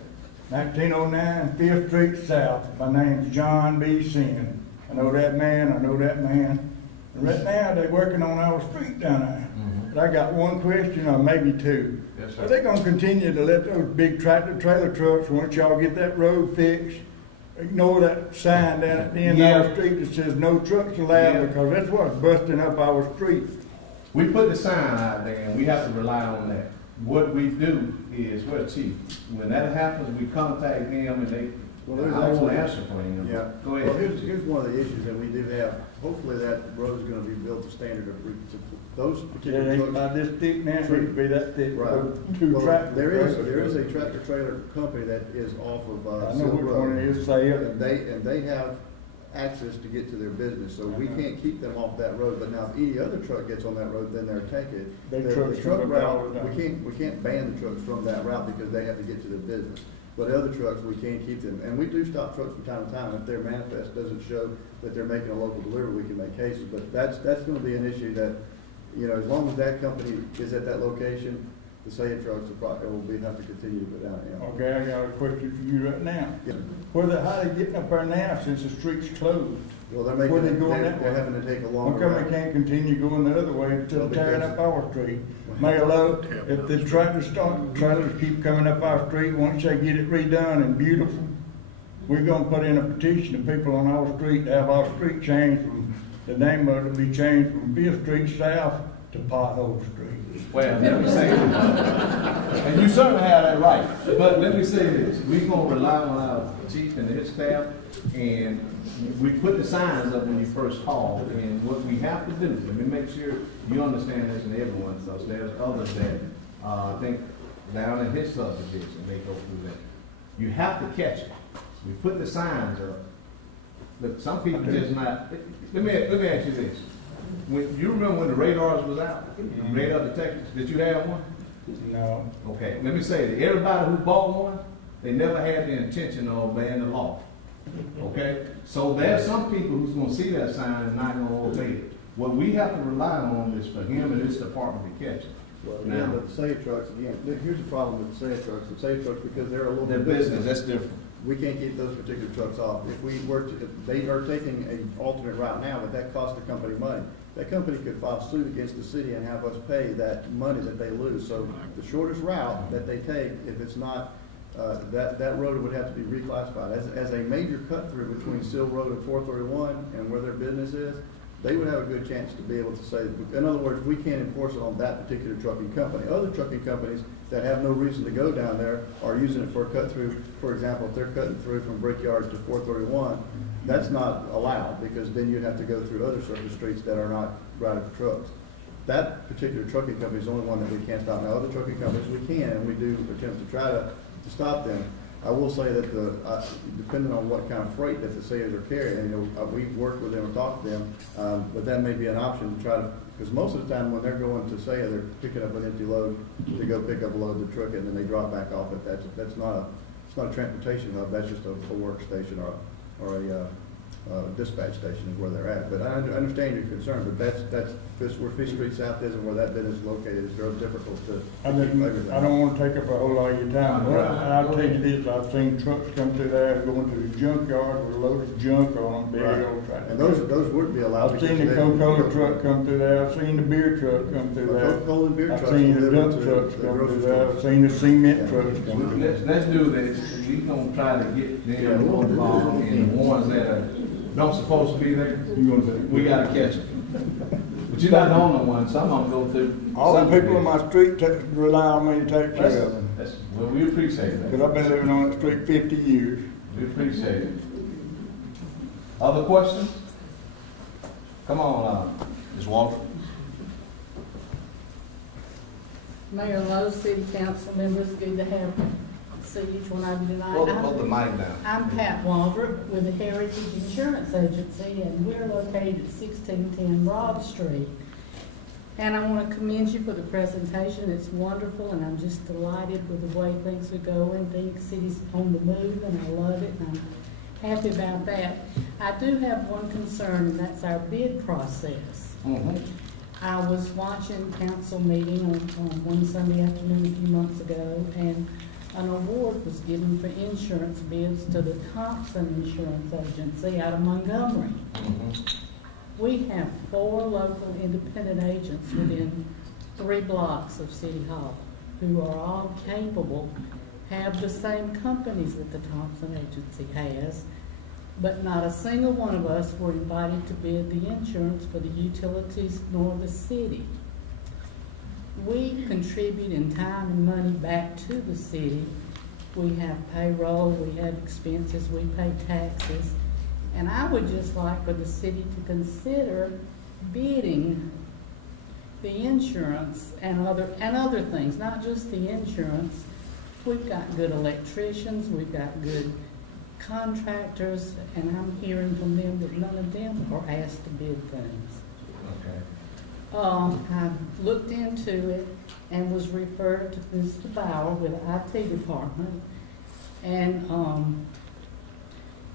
1909 5th Street South. My name's John B. Sin. I know that man, I know that man. And right now, they're working on our street down there. But I got one question, or maybe two. Yes, sir. Are they gonna continue to let those big tractor trailer trucks, once y'all get that road fixed, ignore that sign down at the end of our street that says no trucks allowed? Yeah. Because that's what's busting up our street. We put the sign out there and we have to rely on that. What we do is, well, Chief, when that happens, we contact them and Well, there's I won't actually, answer for you. yeah. Go ahead. Well, here's one of the issues that we do have. Hopefully that road is gonna be built to standard of, those It particular ain't trucks. about this thick now, it needs to be that thick, Right. two Well, tractors. there is a tractor trailer company that is off of, I know Silk which one Road. it is, say it. And they have access to get to their business, so we can't keep them off that road. But now if any other truck gets on that road, then they're taken. They The trucks truck come up all route, the time. we can't ban the trucks from that route because they have to get to their business. But other trucks, we can keep them, and we do stop trucks from time to time. If their manifest doesn't show that they're making a local delivery, we can make cases. But that's gonna be an issue that, you know, as long as that company is at that location, the Sayed trucks will have to continue to go down, you know. Okay, I got a question for you right now. Yeah. How they getting up there now since the street's closed? Well, they're Where making, they going that they're way? having to take a How longer come route. they can't continue going the other way until Well, tearing because- up our street? Mayor Lowe, if the trailers keep coming up our street, once they get it redone and beautiful, we're gonna put in a petition to people on our street to have our street changed from, the name of it will be changed from Fifth Street South to Pothole Street. Well, let me say, and you certainly have that right, but let me say this, we're gonna rely on our chief and his staff, and we put the signs up when you first call, and what we have to do, let me make sure you understand this and everyone, so there's others that, I think, down in his subdivision, they go through that. You have to catch it. We put the signs up, but some people just not, let me ask you this. When, you remember when the radars was out, radar detectors, did you have one? No. Okay, let me say that everybody who bought one, they never had the intention of obeying the law. Okay, so there's some people who's gonna see that sign and not gonna obey it. What we have to rely on is for him and his department to catch it. Well, Now- again, with the Sayed trucks, again, here's the problem with the Sayed trucks. The Sayed trucks, because they're a local Their business, that's different. we can't keep those particular trucks off. If we were to, if they are taking an alternate route now, but that costs the company money. That company could file suit against the city and have us pay that money that they lose. So the shortest route that they take, if it's not, that road would have to be reclassified. As a major cut through between Sill Road and 431 and where their business is, they would have a good chance to be able to say, in other words, we can't enforce it on that particular trucking company. Other trucking companies that have no reason to go down there are using it for a cut through. For example, if they're cutting through from Brickyard to 431, that's not allowed because then you'd have to go through other surface streets that are not routed for trucks. That particular trucking company is the only one that we can't stop. Now, other trucking companies we can, and we do attempt to try to stop them. I will say that depending on what kind of freight that the Sayers are carrying, you know, we've worked with them and talked to them, but that may be an option to try to, because most of the time when they're going to Sayers, they're picking up an empty load to go pick up a load of the truck, and then they drop back off. But that's not a transportation hub. That's just a workstation or a dispatch station is where they're at. But I understand your concern, but that's where Fifth Street South is and where that business is located. It's very difficult to I keep everything. don't want to take up a whole lot of your time, but I'll tell you this, I've seen trucks come through there, going to the junkyard with a load of junk on them, big Right. old tractor. And those would be allowed. I've seen the Coca-Cola truck come through there, I've seen the beer truck come through there. Coca-Cola and beer I've trucks seen the delivered dump to trucks the come through grocery there, I've stores. seen the cement Yeah. trucks come through there. Let's do this, we gonna try to get them more involved in the ones that don't supposed to be there. We gotta catch them. But you're not the only one, some of them go through. All the people on my street rely on me to take care of them, Well, we appreciate because that. I've been living on the street 50 years. We appreciate it. Other questions? Come on, Ms. Walter. Mayor Lowe, city council members, good to have, see each one of you tonight. Hold the mic down. I'm Pat Waldrop with the Heritage Insurance Agency, and we're located at 1610 Broad Street. And I want to commend you for the presentation. It's wonderful, and I'm just delighted with the way things are going. Phoenix City's on the move, and I love it, and I'm happy about that. I do have one concern, and that's our bid process. I was watching council meeting on one Sunday afternoon a few months ago, and an award was given for insurance bids to the Thompson Insurance Agency out of Montgomery. We have 4 local independent agents within 3 blocks of City Hall who are all capable, have the same companies that the Thompson Agency has, but not a single one of us were invited to bid the insurance for the utilities nor the city. We contribute in time and money back to the city. we have payroll, we have expenses, we pay taxes. And I would just like for the city to consider bidding the insurance and other things, not just the insurance. We've got good electricians, we've got good contractors, and I'm hearing from them that none of them are asked to bid things. Okay. I looked into it and was referred to Mr. Bauer with the IT department, and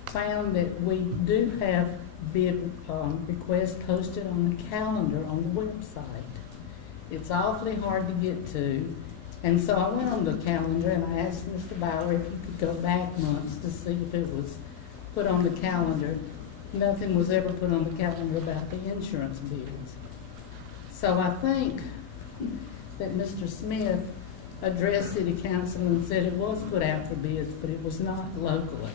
found that we do have bid requests posted on the calendar on the website. It's awfully hard to get to, and so I went on the calendar and I asked Mr. Bauer if he could go back months to see if it was put on the calendar. Nothing was ever put on the calendar about the insurance bids. So I think that Mr. Smith addressed City Council and said it was put out for bids, but it was not locally.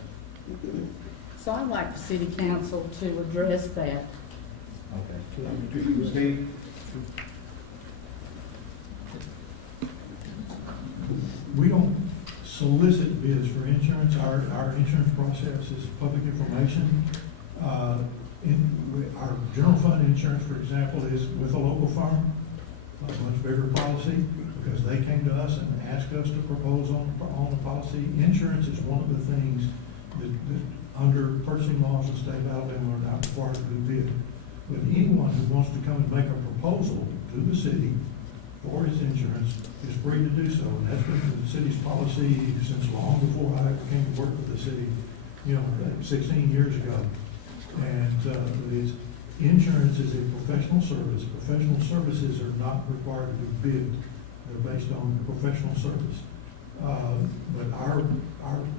So I'd like the City Council to address that. Okay. Steve? We don't solicit bids for insurance. Our insurance process is public information. Our general fund insurance, for example, is with a local firm, a much bigger policy, because they came to us and asked us to propose on a policy. Insurance is one of the things that under purchasing laws in the state of Alabama are not required to do bid. But anyone who wants to come and make a proposal to the city for its insurance is free to do so. And that's been the city's policy since long before I ever came to work with the city, 16 years ago. And insurance is a professional service. Professional services are not required to be bid. They're based on professional service. But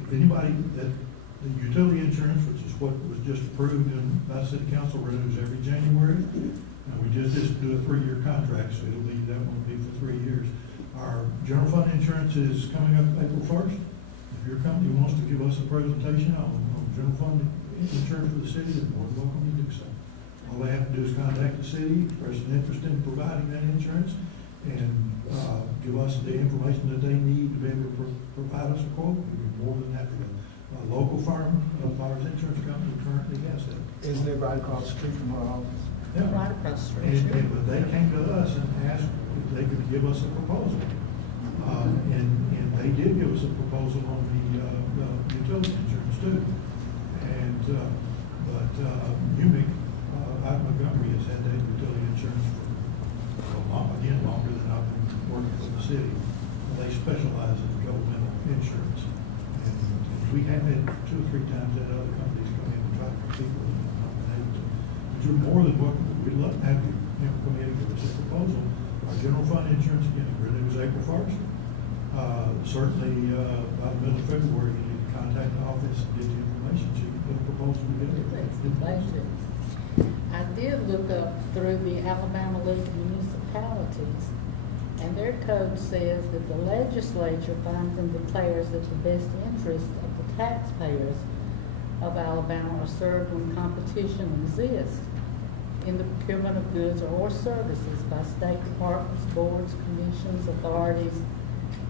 if anybody that the utility insurance, which is what was just approved by City Council, renews every January. And we just do a 3-year contract, so that will be for 3 years. Our general fund insurance is coming up April 1st. If your company wants to give us a presentation on general fund insurance for the city, they're more than welcome to do so. All they have to do is contact the city, express an interest in providing that insurance, and give us the information that they need to be able to provide us a quote. We'd be more than happy to. A local firm of ours insurance company currently has that. Isn't it right across the street from our office? Yeah. Right across the street. But they came to us and asked if they could give us a proposal. And they did give us a proposal on the utility insurance too. And but UMIC out of Montgomery has had that utility insurance for longer than I've been working for the city. They specialize in governmental insurance. And we have had 2 or 3 times that other companies come in and try to compete with them and not been able to. But you're more than welcome. We'd love to have you come in and give us a proposal. Our general fund insurance, again, renews April 1st. Certainly, by the middle of February, you need to contact the office and get the information so you can put a proposal together. I did look up through the Alabama League of Municipalities, and their code says that the legislature finds and declares that the best interests of the taxpayers of Alabama are served when competition exists in the procurement of goods or services by state departments, boards, commissions, authorities,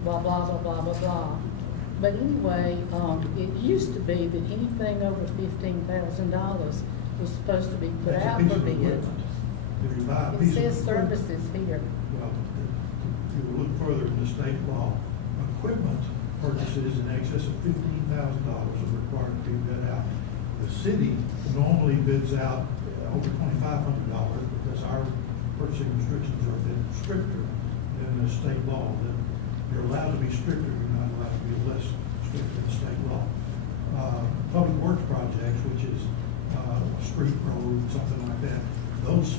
blah, blah, blah, blah, blah, blah. But anyway, it used to be that anything over $15,000 was supposed to be put out for bid. It says services here. Well, if you look further in the state law, equipment purchases in excess of $15,000 are required to be bid out. The city normally bids out over $2,500 because our purchasing restrictions are a bit stricter than the state law. You're allowed to be stricter, you're not allowed to be less strict than the state law. Public works projects, which is street, road, something like that, those,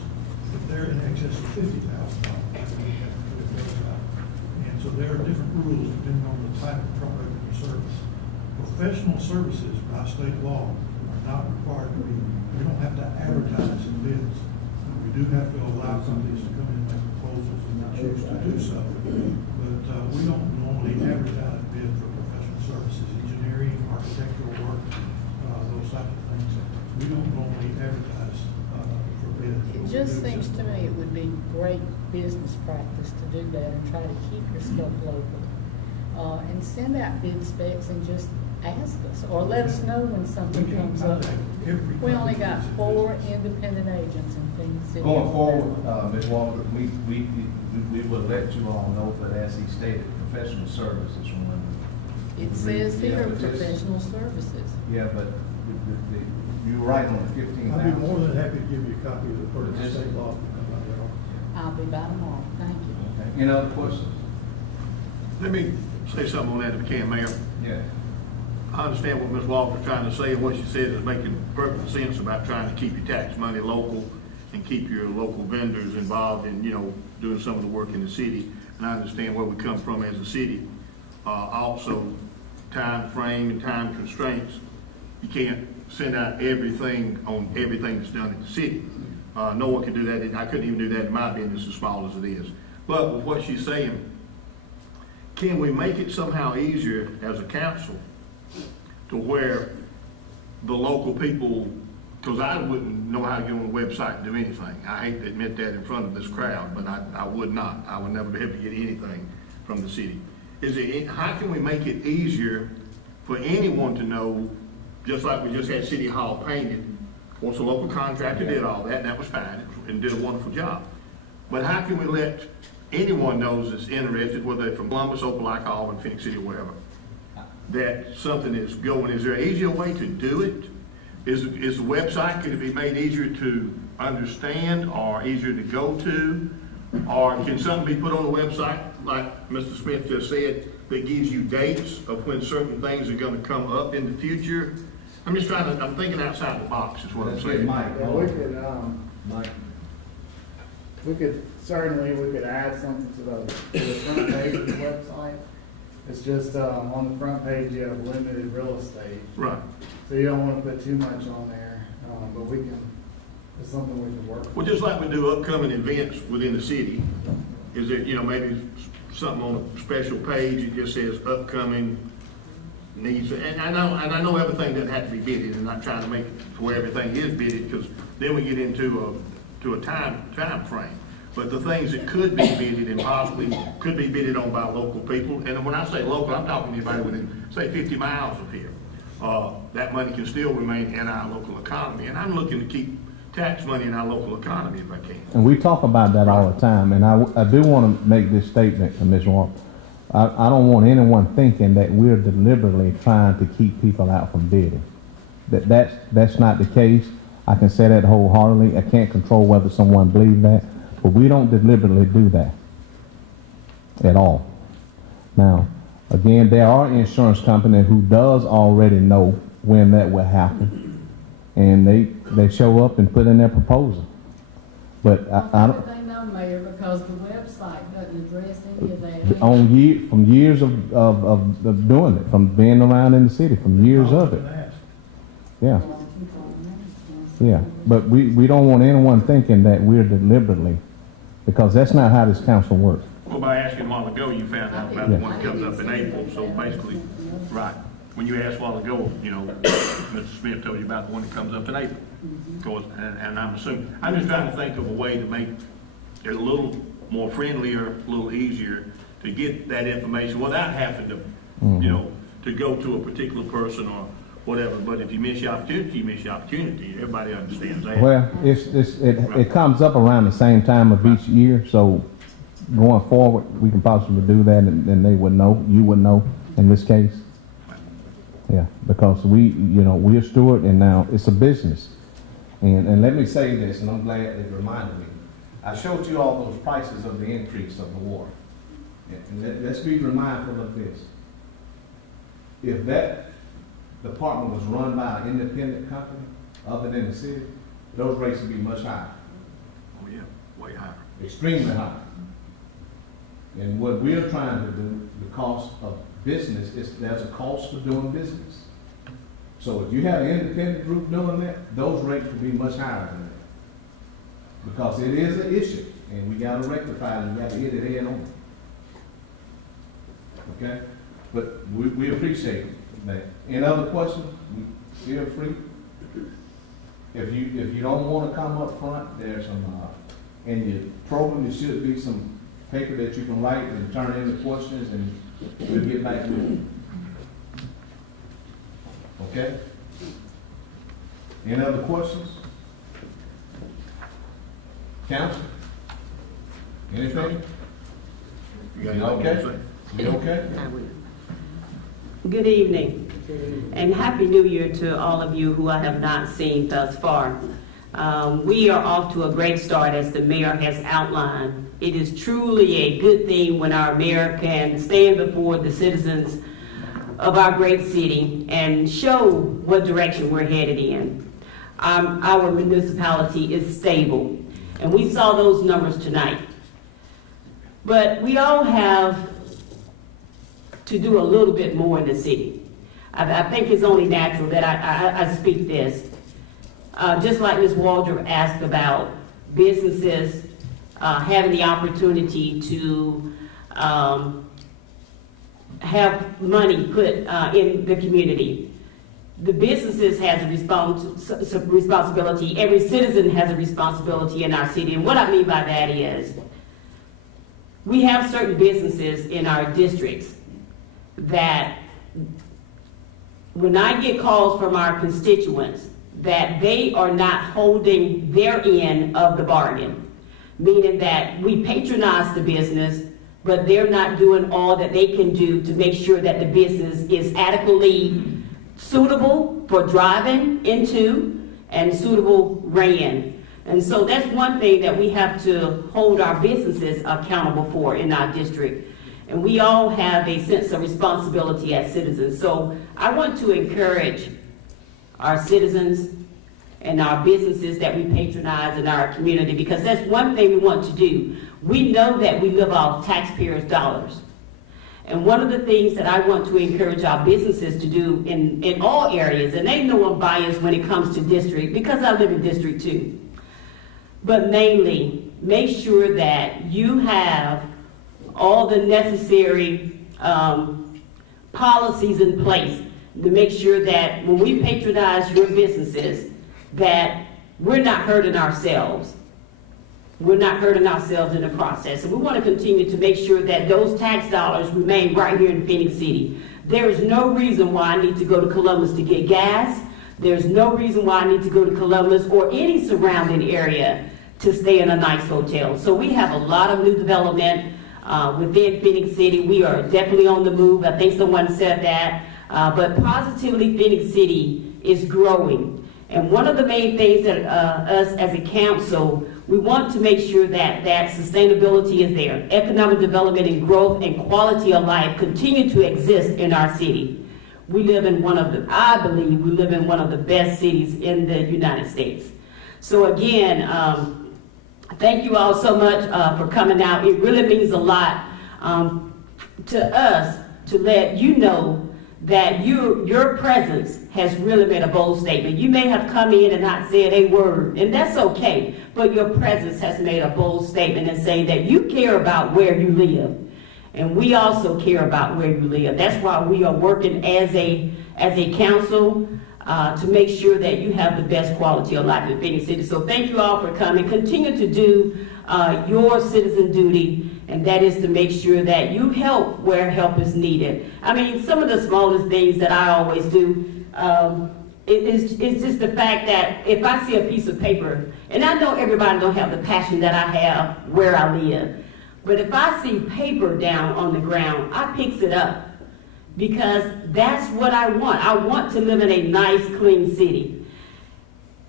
if they're in excess of $50,000, we have to put those out. And so there are different rules depending on the type of product and service. Professional services by state law are not required to be, we don't have to advertise in bids. We do have to allow companies to come in and make proposals and not choose to do so. But we don't normally advertise bid for professional services, engineering, architectural work, those types of things. We don't normally advertise for bids. It just seems to me it would be great business practice to do that and try to keep your stuff local. and send out bid specs and just ask us, or let us know when something comes up. We only got 4 independent agents in Phenix City. Going forward, Ms. Walker, we will let you all know, but as he stated, professional services from when. It says here, but just- professional services. Yeah, but you're right on the 15,000. I'd be more than happy to give you a copy of the Purchase State law. I'll be by tomorrow, thank you. Okay. Any other questions? Let me say something on that if I can, Mayor. Yeah. I understand what Ms. Walker's trying to say, and what she said is making perfect sense about trying to keep your tax money local and keep your local vendors involved in, doing some of the work in the city. And I understand where we come from as a city. Also, time frame and time constraints. You can't send out everything on everything that's done in the city. No one can do that, and I couldn't even do that in my business as small as it is. But with what she's saying, can we make it somehow easier as a council to where the local people, because I wouldn't know how to get on the website and do anything. I hate to admit that in front of this crowd, but I would not. I would never be able to get anything from the city. How can we make it easier for anyone to know, just like we just had City Hall painted? Of course, a local contractor did all that, and that was fine, and did a wonderful job. But how can we let anyone knows that's interested, whether they're from Columbus, Opelika, Auburn, Phenix City, wherever, that something is going? Is there an easier way to do it? Is the website, could it be made easier to understand or easier to go to? Or can something be put on the website, like Mr. Smith just said, that gives you dates of when certain things are going to come up in the future? I'm just I'm thinking outside the box is what I'm saying. Mike. Yeah, Mike. we could add something to the front page of the website. It's just, on the front page, you have limited real estate. Right. So you don't want to put too much on there, but it's something we can work with. Well, just like we do upcoming events within the city, is there, maybe something on a special page, it just says upcoming needs, and I know everything doesn't have to be bidded, and I'm trying to make it where everything is bidded, because then we get into a time frame. But the things that could be bidded and possibly could be bidded on by local people, and when I say local, I'm talking to anybody within, say, 50 miles of here. That money can still remain in our local economy, and I'm looking to keep tax money in our local economy if I can. And we talk about that all the time, and I do want to make this statement, Ms. Walker. I don't want anyone thinking that we're deliberately trying to keep people out from bidding. That's not the case. I can say that wholeheartedly. I can't control whether someone believes that, but we don't deliberately do that at all. Now, again, there are insurance companies who does already know when that will happen, and they show up and put in their proposal. But I don't. They know, Mayor, because the website doesn't address any of that. From years of doing it, from being around in the city, from years of it. Yeah. Yeah. But we don't want anyone thinking that we're deliberately, because that's not how this council works. Well, by asking a while ago, you found out about the one that comes up in April, so basically, right. When you asked a while ago, Mr. Smith told you about the one that comes up in April. Of course, and I'm just trying to think of a way to make it a little more friendlier, a little easier to get that information without having to, to go to a particular person or whatever. But if you miss your opportunity, you miss your opportunity. Everybody understands that. Well, it comes up around the same time of each year, so going forward, we can possibly do that, and they would know, you would know in this case. Yeah, because we're a steward, and now it's a business. And let me say this, and I'm glad it reminded me. I showed you all those prices of the increase of the water. And let's be mindful of this. If that department was run by an independent company other than the city, those rates would be much higher. Oh yeah, way higher. Extremely high. And what we're trying to do, the cost of business, there's a cost for doing business. So if you have an independent group doing that, those rates will be much higher than that. Because it is an issue, and we got to rectify it, and we got to hit it head on. Okay? But we appreciate that. Any other questions? Feel free. If you don't want to come up front, there's some, in your program, there should be some paper that you can write and turn in the questions, and We'll get back to you. Okay? Any other questions? Council? Anything? You got You anything to okay? say? You okay? I will. Good evening, and Happy New Year to all of you who I have not seen thus far. We are off to a great start, as the mayor has outlined. It is truly a good thing when our mayor can stand before the citizens of our great city and show what direction we're headed in. Our municipality is stable, and we saw those numbers tonight. But we all have to do a little bit more in the city. I think it's only natural that I speak this. Just like Ms. Waldrop asked about businesses having the opportunity to have money put in the community. The businesses has a responsibility. Every citizen has a responsibility in our city. And what I mean by that is, we have certain businesses in our districts that when I get calls from our constituents that they are not holding their end of the bargain, meaning that we patronize the business, but they're not doing all that they can do to make sure that the business is adequately suitable for driving into and suitable ran. And so that's one thing that we have to hold our businesses accountable for in our district. And we all have a sense of responsibility as citizens. So I want to encourage our citizens and our businesses that we patronize in our community, because that's one thing we want to do. We know that we live off taxpayers' dollars. And one of the things that I want to encourage our businesses to do in all areas, and they know I'm biased when it comes to district, because I live in District 2. But mainly, make sure that you have all the necessary policies in place to make sure that when we patronize your businesses, that we're not hurting ourselves. We're not hurting ourselves in the process. And we want to continue to make sure that those tax dollars remain right here in Phenix City. There is no reason why I need to go to Columbus to get gas. There's no reason why I need to go to Columbus or any surrounding area to stay in a nice hotel. So we have a lot of new development within Phenix City. We are definitely on the move. I think someone said that. But positively, Phenix City is growing. And one of the main things that us as a council, we want to make sure that sustainability is there. Economic development and growth and quality of life continue to exist in our city. We live in I believe we live in one of the best cities in the United States. So again, thank you all so much for coming out. It really means a lot to us to let you know that your presence has really made a bold statement. You may have come in and not said a word, and that's okay, but your presence has made a bold statement and saying that you care about where you live. And we also care about where you live. That's why we are working as a council to make sure that you have the best quality of life in Phenix City. So thank you all for coming. Continue to do your citizen duty, and that is to make sure that you help where help is needed. I mean, some of the smallest things that I always do, it's just the fact that if I see a piece of paper, and I know everybody don't have the passion that I have where I live, but if I see paper down on the ground, I picks it up, because that's what I want. I want to live in a nice, clean city.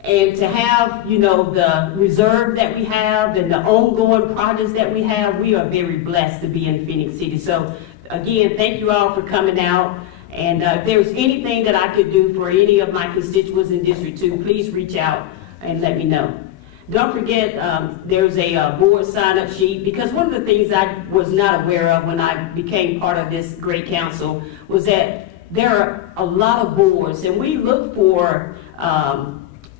And to have, you know, the reserve that we have and the ongoing projects that we have, we are very blessed to be in Phenix City. So again, thank you all for coming out. And if there's anything that I could do for any of my constituents in District 2, please reach out and let me know. Don't forget, there's a board sign-up sheet, because one of the things I was not aware of when I became part of this great council was that there are a lot of boards, and we look for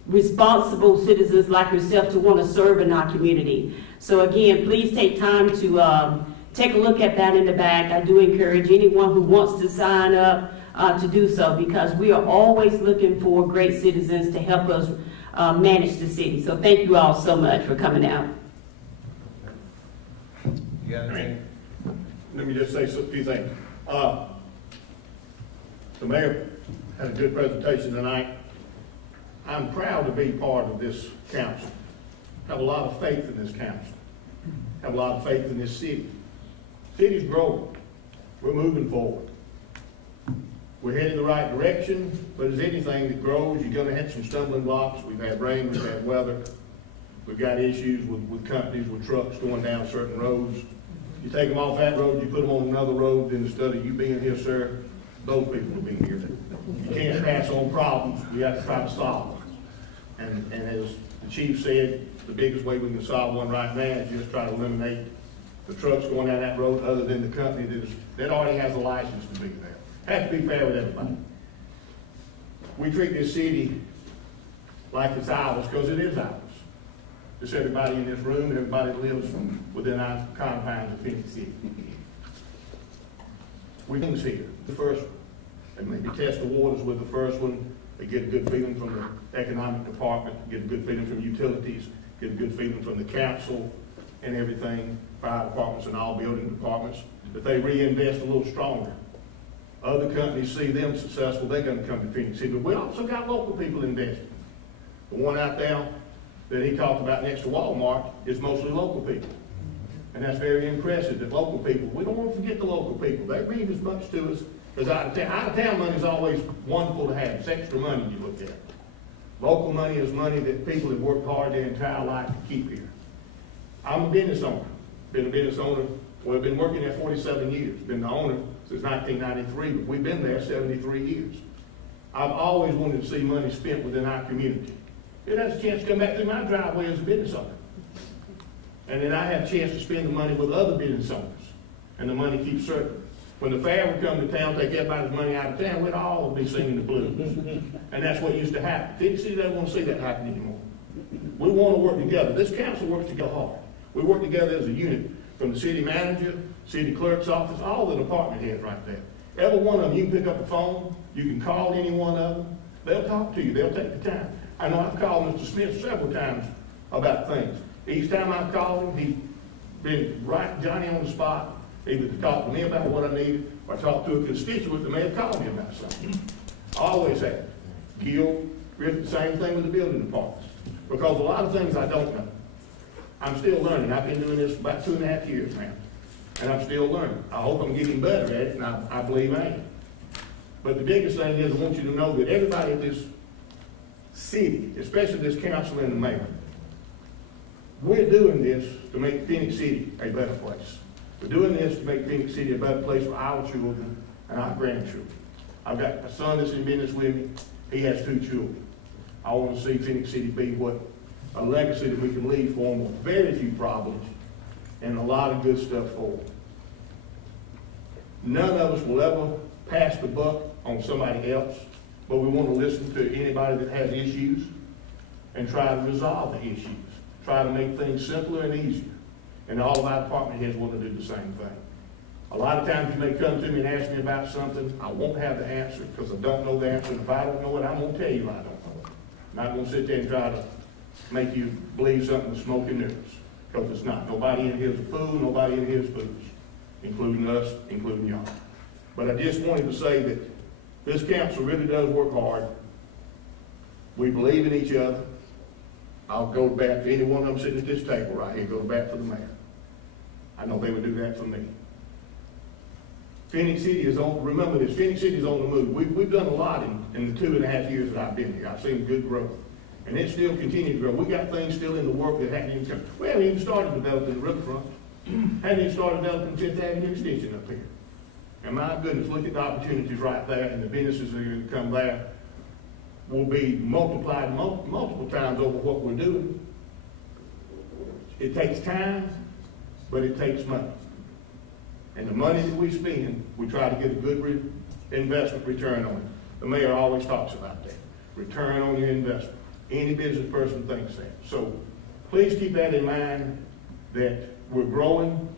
responsible citizens like yourself to want to serve in our community. So again, please take time to take a look at that in the back. I do encourage anyone who wants to sign up to do so, because we are always looking for great citizens to help us manage the city. So thank you all so much for coming out. You got anything? Let me just say a few things. The mayor had a good presentation tonight. I'm proud to be part of this council. Have a lot of faith in this council. Have a lot of faith in this city. City's growing. We're moving forward. We're heading the right direction, but as anything that grows, you're gonna have some stumbling blocks. We've had rain, we've had weather. We've got issues with companies, with trucks going down certain roads. You take them off that road, you put them on another road, then instead of you being here, sir, those people will be here. You can't pass on problems, we have to try to solve them. And as the chief said, the biggest way we can solve one right now is just try to eliminate the trucks going down that road other than the company that already has a license to be there. Has to be fair with everybody. We treat this city like it's ours because it is ours. It's everybody in this room, everybody that lives within our confines of Phenix City. We things here. The first one, they maybe test the waters with the first one. They get a good feeling from the economic department, get a good feeling from utilities, get a good feeling from the council and everything, fire departments and all building departments, that they reinvest a little stronger. Other companies see them successful, they're going to come to Phenix City. But we also got local people investing. The one out there that he talked about next to Walmart is mostly local people. And that's very impressive that local people, we don't want to forget the local people. They mean as much to us as out of town money is always wonderful to have. It's extra money you look at. Local money is money that people have worked hard their entire life to keep here. I'm a business owner. Been a business owner, well, I've been working there 47 years. Been the owner since 1993, but we've been there 73 years. I've always wanted to see money spent within our community. It has a chance to come back through my driveway as a business owner. And then I have a chance to spend the money with other business owners. And the money keeps circling. When the fair would come to town, take everybody's money out of town, we'd all be singing the blues. And that's what used to happen. Phenix City doesn't want to see that happen anymore. We want to work together. This council works together hard. We work together as a unit, from the city manager, city clerk's office, all the department heads right there. Every one of them, you can pick up the phone, you can call any one of them, they'll talk to you, they'll take the time. I know I've called Mr. Smith several times about things. Each time I've called him, he's been right Johnny on the spot, either to talk to me about what I needed, or talk to a constituent that may have called me about something. I always have. Gil, Griffith, same thing with the building departments. Because a lot of things I don't know. I'm still learning. I've been doing this for about 2.5 years now. And I'm still learning. I hope I'm getting better at it, and I believe I am. But the biggest thing is I want you to know that everybody in this city, especially this council and the mayor, we're doing this to make Phenix City a better place. We're doing this to make Phenix City a better place for our children and our grandchildren. I've got a son that's in business with me. He has 2 children. I want to see Phenix City be what a legacy that we can leave for them with very few problems and a lot of good stuff for them. None of us will ever pass the buck on somebody else, but we want to listen to anybody that has issues and try to resolve the issues. Try to make things simpler and easier. And all of our department heads want to do the same thing. A lot of times you may come to me and ask me about something. I won't have the answer because I don't know the answer. And if I don't know it, I'm going to tell you I don't know it. I'm not going to sit there and try to make you believe something that's smoke and mirrors, because it's not. Nobody in here is a fool. Nobody in here is foolish, including us, including y'all. But I just wanted to say that this council really does work hard. We believe in each other. I'll go back to any one of them sitting at this table right here, go back for the mayor. I know they would do that for me. Phenix City is on, remember this, Phenix City is on the move. We've done a lot in the 2.5 years that I've been here. I've seen good growth. And it still continues to grow. We got things still in the work that hadn't even come. We haven't even started developing the riverfront. Hadn't even started developing Fifth Avenue extension up here. And my goodness, look at the opportunities right there, and the businesses that are going to come there will be multiplied multiple times over what we're doing. It takes time, but it takes money. And the money that we spend, we try to get a good investment return on it. The mayor always talks about that. Return on your investment. Any business person thinks that. So please keep that in mind, that we're growing.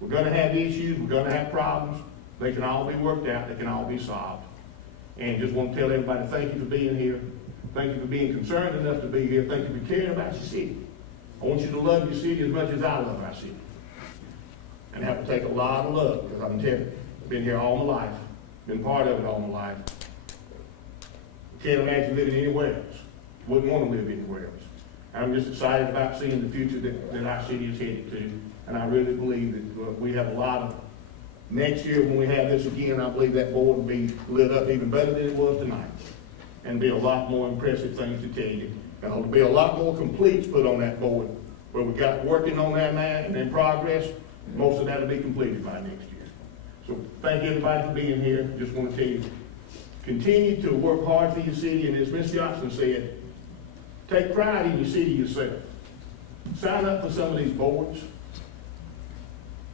We're going to have issues. We're going to have problems. They can all be worked out. They can all be solved. And just want to tell everybody, thank you for being here. Thank you for being concerned enough to be here. Thank you for caring about your city. I want you to love your city as much as I love our city. And have to take a lot of love, because I'm telling you, Been here all my life, been part of it all my life. Can't imagine living anywhere else. Wouldn't want to live anywhere else. I'm just excited about seeing the future that our city is headed to. And I really believe that we have a lot of, next year when we have this again, I believe that board will be lit up even better than it was tonight. And be a lot more impressive things to tell you. And there'll be a lot more completes put on that board. Where we got working on that now and in progress, most of that will be completed by next year. So thank everybody for being here. Just want to tell you, continue to work hard for your city, and as Ms. Johnson said, take pride in your city yourself. Sign up for some of these boards.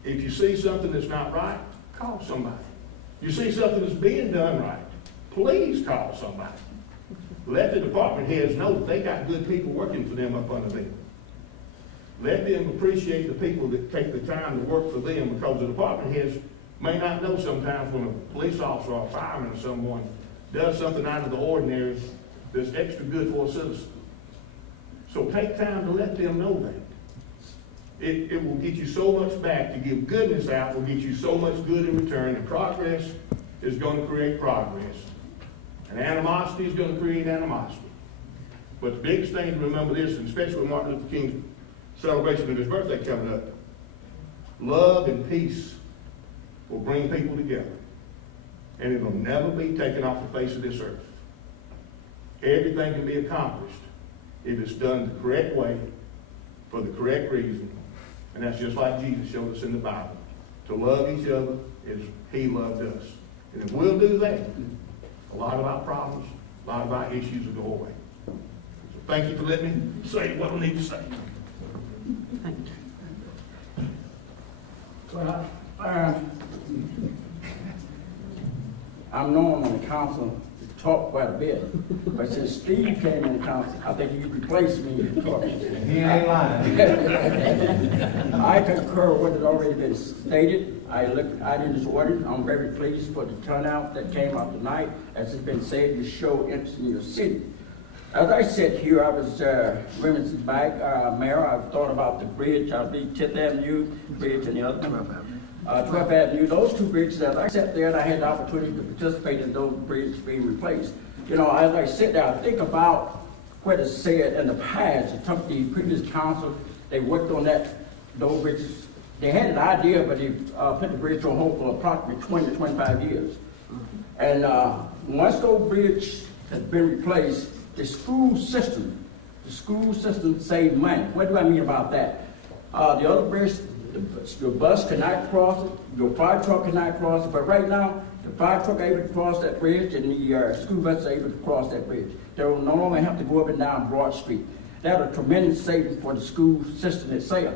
If you see something that's not right, call somebody. You see something that's being done right, please call somebody. Let the department heads know that they got good people working for them up under them. Let them appreciate the people that take the time to work for them, because the department heads may not know sometimes when a police officer or a fireman or someone does something out of the ordinary that's extra good for a citizen. So take time to let them know that. It will get you so much back. To give goodness out will get you so much good in return. And progress is going to create progress. And animosity is going to create animosity. But the biggest thing to remember this, and especially with Martin Luther King's celebration of his birthday coming up, love and peace will bring people together. And it will never be taken off the face of this earth. Everything can be accomplished if it's done the correct way, for the correct reason. And that's just like Jesus showed us in the Bible. To love each other as he loved us. And if we'll do that, a lot of our problems, a lot of our issues will go away. So thank you for letting me say what I need to say. Thank you. Well, I'm known on the council to talk quite a bit, but since Steve came on the council, I think he replaced me in talking. He ain't lying. I concur with what has already been stated. I looked at this order. I'm very pleased for the turnout that came out tonight. As has been said, you show interest in your city. As I sit here, I was reminiscing back, Mayor, I've thought about the bridge, I believe 10th Avenue Bridge and the other one. 12th Avenue, those two bridges, as I sat there and I had the opportunity to participate in those bridges being replaced. You know, as I sit there, I think about what is said in the past. The previous council, they worked on those bridges. They had an idea, but they put the bridge on hold for approximately 20 to 25 years. And once those bridges have been replaced, the school system saved money. What do I mean about that? The other bridge, your bus cannot cross it, your fire truck cannot cross it, but right now, the fire truck are able to cross that bridge and the school bus are able to cross that bridge. They will no longer have to go up and down Broad Street. That's a tremendous savings for the school system itself.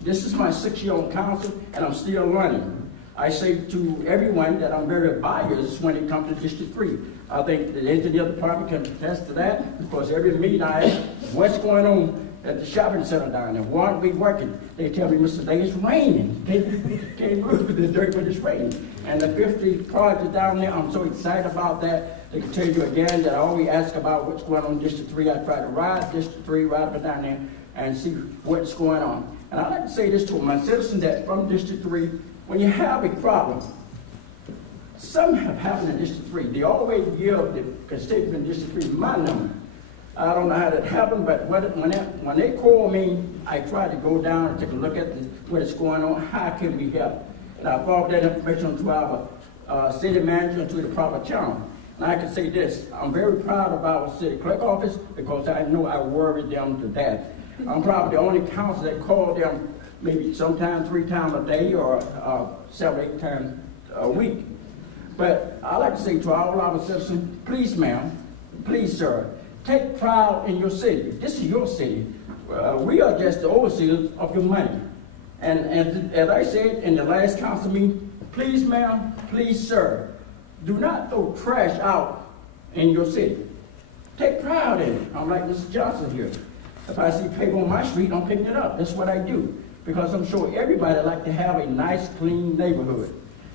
This is my 6th year on council, and I'm still learning. I say to everyone that I'm very biased when it comes to District 3. I think the engineer department can attest to that, because every meeting I ask, what's going on at the shopping center down there? Why aren't we working? They tell me, Mr. Day, it's raining. Can't move the dirt when it's raining. And the 50 project down there, I'm so excited about that. They can tell you again that I always ask about what's going on in District 3. I try to ride District 3, ride up and down there, and see what's going on. And I'd like to say this to my citizens that from District 3, when you have a problem, some have happened in District 3. They always give the constituent in District 3 my number. I don't know how that happened, but when they call me, I try to go down and take a look at what is going on, how can we help? And I forward that information to our city manager and to the proper channel. And I can say this, I'm very proud of our city clerk office, because I know I worry them to death. I'm probably the only council that called them maybe sometimes 3 times a day or 7 or 8 times a week. But I like to say to all our citizens, please ma'am, please sir, take pride in your city. This is your city. We are just the overseers of your money. And as I said in the last council meeting, please ma'am, please sir, do not throw trash out in your city. Take pride in it. I'm like Mr. Johnson here. If I see paper on my street, I'm picking it up. That's what I do. Because I'm sure everybody like to have a nice, clean neighborhood.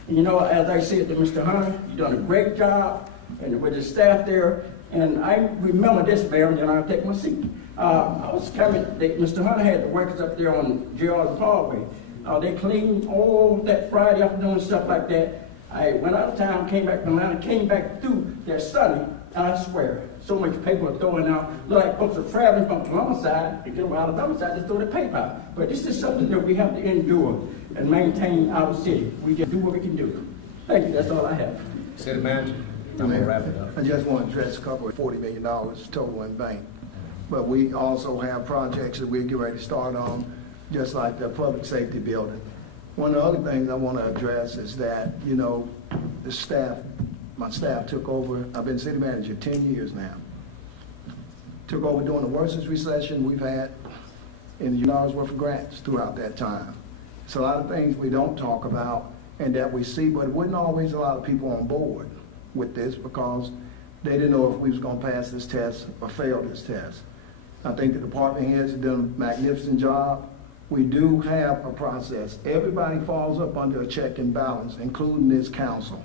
And you know, as I said to Mr. Hunter, you've done a great job, and with the staff there. And I remember this, Mayor, and then I'll take my seat. I was coming, Mr. Hunter had the workers up there on Gerald Parkway. They cleaned all that Friday afternoon, stuff like that. I went out of town, came back to Atlanta, came back through that Sunday, and I swear, so much paper throwing out. Look like folks are traveling from Columbus side to get to Alabama side to throw the paper out. But this is something that we have to endure and maintain our city. We just do what we can do. Thank you, that's all I have. City Manager, I'm gonna wrap it up. I just want to address a couple of $40 million total in bank. But we also have projects that we're getting ready to start on, just like the public safety building. One of the other things I want to address is that, you know, the staff, my staff took over, I've been city manager 10 years now. Took over during the worstest recession we've had in the dollars worth of grants throughout that time. It's a lot of things we don't talk about and that we see, but it wasn't always a lot of people on board with this because they didn't know if we was going to pass this test or fail this test. I think the department heads have done a magnificent job. We do have a process. Everybody falls up under a check and balance, including this council.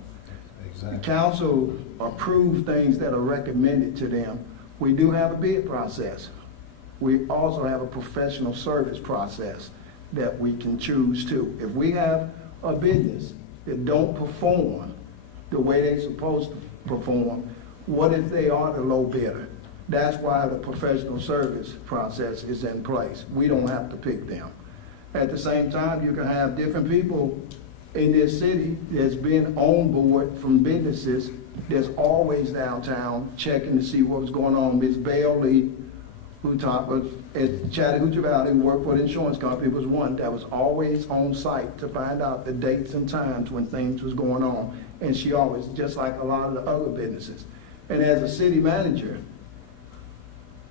Exactly. The council approves things that are recommended to them. We do have a bid process. We also have a professional service process that we can choose to. If we have a business that don't perform the way they're supposed to perform, what if they are the low bidder? That's why the professional service process is in place. We don't have to pick them. At the same time, you can have different people in this city that's been on board from businesses that's always downtown checking to see what was going on. Ms. Bailey, who taught us at Chattahoochee Valley, who worked for the insurance company, was one that was always on site to find out the dates and times when things was going on. And she always, just like a lot of the other businesses. And as a city manager,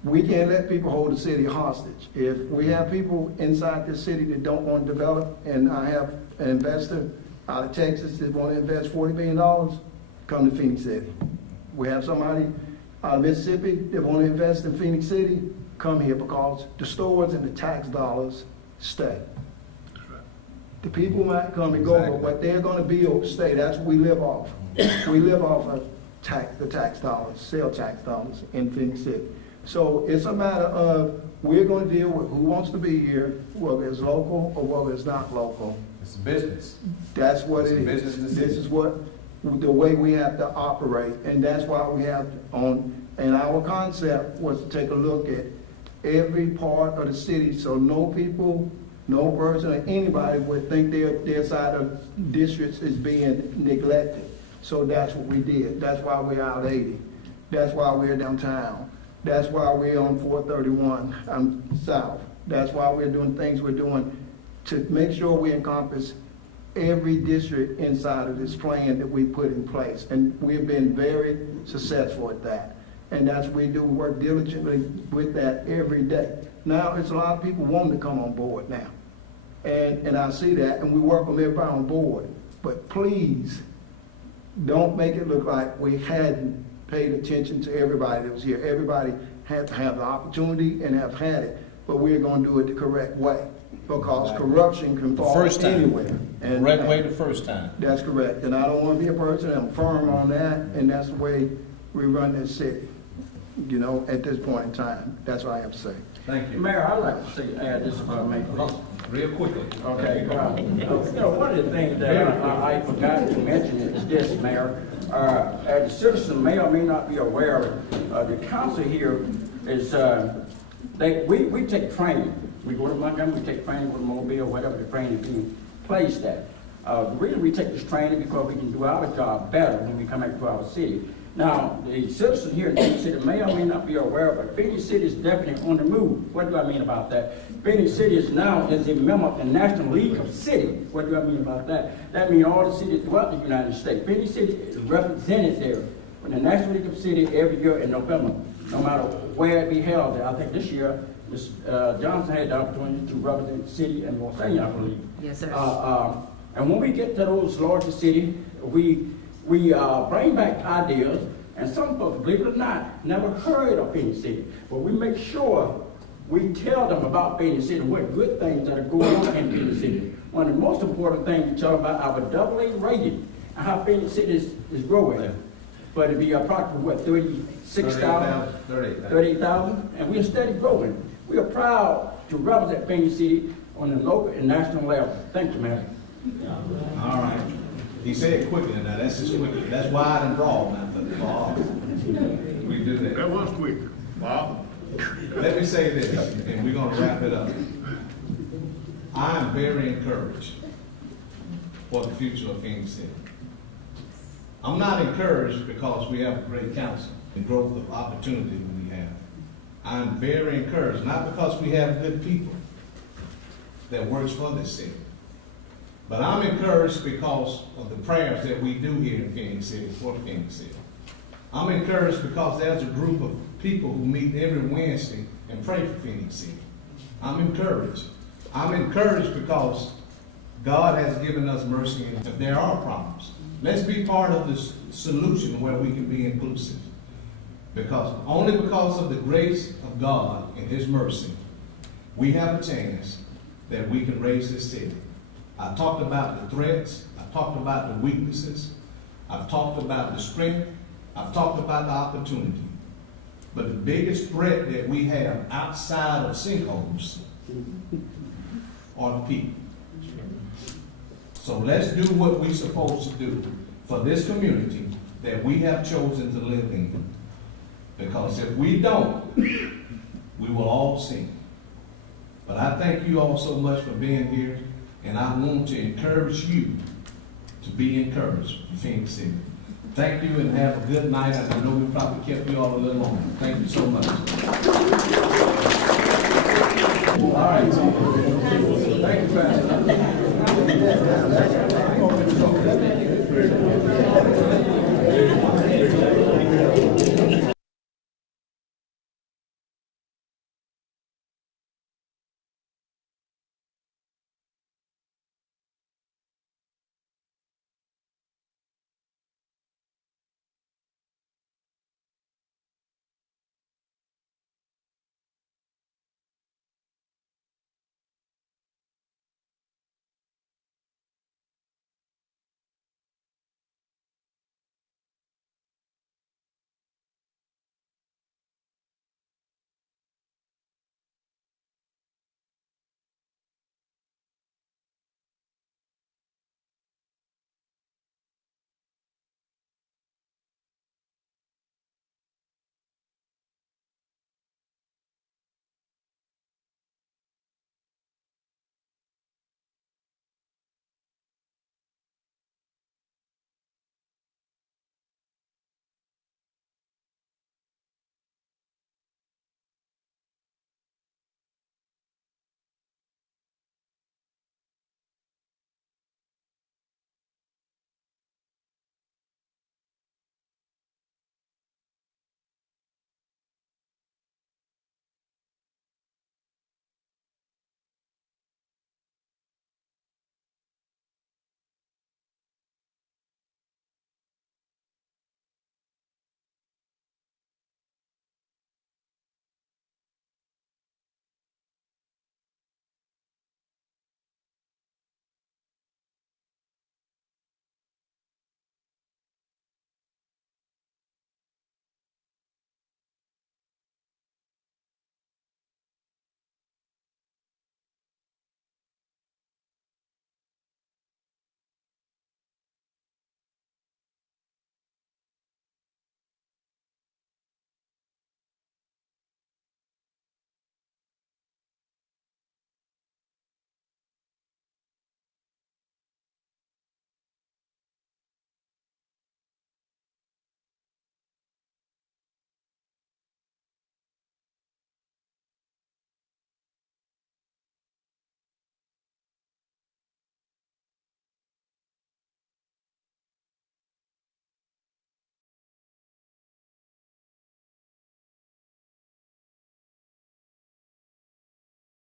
we can't let people hold the city hostage. If we have people inside this city that don't want to develop, and I have an investor out of Texas that want to invest $40 million, come to Phenix City. We have somebody out of Mississippi that want to invest in Phenix City, come here because the stores and the tax dollars stay. The people might come and go, but what they're going to build stay. That's what we live off. We live off of the tax dollars, sale tax dollars in Phenix City. So it's a matter of we're going to deal with who wants to be here, whether it's local or whether it's not local. It's a business. That's what it is. This is what the way we have to operate, and that's why we have on. And our concept was to take a look at every part of the city, so no people, no person, or anybody would think their side of districts is being neglected. So that's what we did. That's why we're out 80. That's why we're downtown. That's why we're on 431 South. That's why we're doing things we're doing to make sure we encompass every district inside of this plan that we put in place. And we've been very successful at that. And that's what we do, work diligently with that every day. Now, it's a lot of people wanting to come on board now. And I see that, and we work with everybody on board. But please, don't make it look like we hadn't paid attention to everybody that was here. Everybody had to have the opportunity and have had it, but we're going to do it the correct way because corruption can fall anywhere. And correct way the first time. That's correct. And I don't want to be a person, I'm firm on that, and that's the way we run this city, you know, at this point in time. That's what I have to say. Thank you. Mayor, I'd like to add this if I may, please. Real quickly. Okay, one of the things that I forgot to mention is this, Mayor. As a citizen may or may not be aware of, the council here is, we take training. We go to Montgomery, we take training with Mobile, whatever the training being placed at. The reason we take this training because we can do our job better when we come back to our city. Now, the citizen here in Phenix City may or may not be aware, but Phenix City is definitely on the move. What do I mean about that? Phenix City is now a member of the National League of Cities. What do I mean about that? That means all the cities throughout the United States. Phenix City is represented there in the National League of Cities every year in November, no matter where it be held. I think this year, Ms. Johnson had the opportunity to represent the city in Los Angeles, I believe. Yes, sir. And when we get to those larger cities, we bring back ideas, and some folks, believe it or not, never heard of Phenix City. But we make sure we tell them about Phenix City, what good things that are going on in Phenix City. One of the most important things we tell them about our AA rating and how Phenix City is growing. But it'd be approximately, what, 38,000? And we're steady growing. We are proud to represent Phenix City on the local and national level. Thank you, Mayor. All right. He said it quickly now. That's just quickly. That's wide and broad now for all. We do that. That was quick. Bob? Let me say this, and we're gonna wrap it up. I am very encouraged for the future of Phenix City. I'm not encouraged because we have a great council and growth of opportunity we have. I'm very encouraged, not because we have good people that works for this city, but I'm encouraged because of the prayers that we do here in Phenix City for Phenix City. I'm encouraged because there's a group of people who meet every Wednesday and pray for Phenix City. I'm encouraged. I'm encouraged because God has given us mercy, and if there are problems, let's be part of the solution where we can be inclusive. Because only because of the grace of God and His mercy, we have a chance that we can raise this city. I talked about the threats. I talked about the weaknesses. I've talked about the strength. I've talked about the opportunity. But the biggest threat that we have outside of sinkholes are the people. So let's do what we're supposed to do for this community that we have chosen to live in. Because if we don't, we will all sink. But I thank you all so much for being here, and I want to encourage you to be encouraged for Phenix City. Thank you and have a good night. I know we probably kept you all a little longer. Thank you so much. All right. Thank you, Pastor.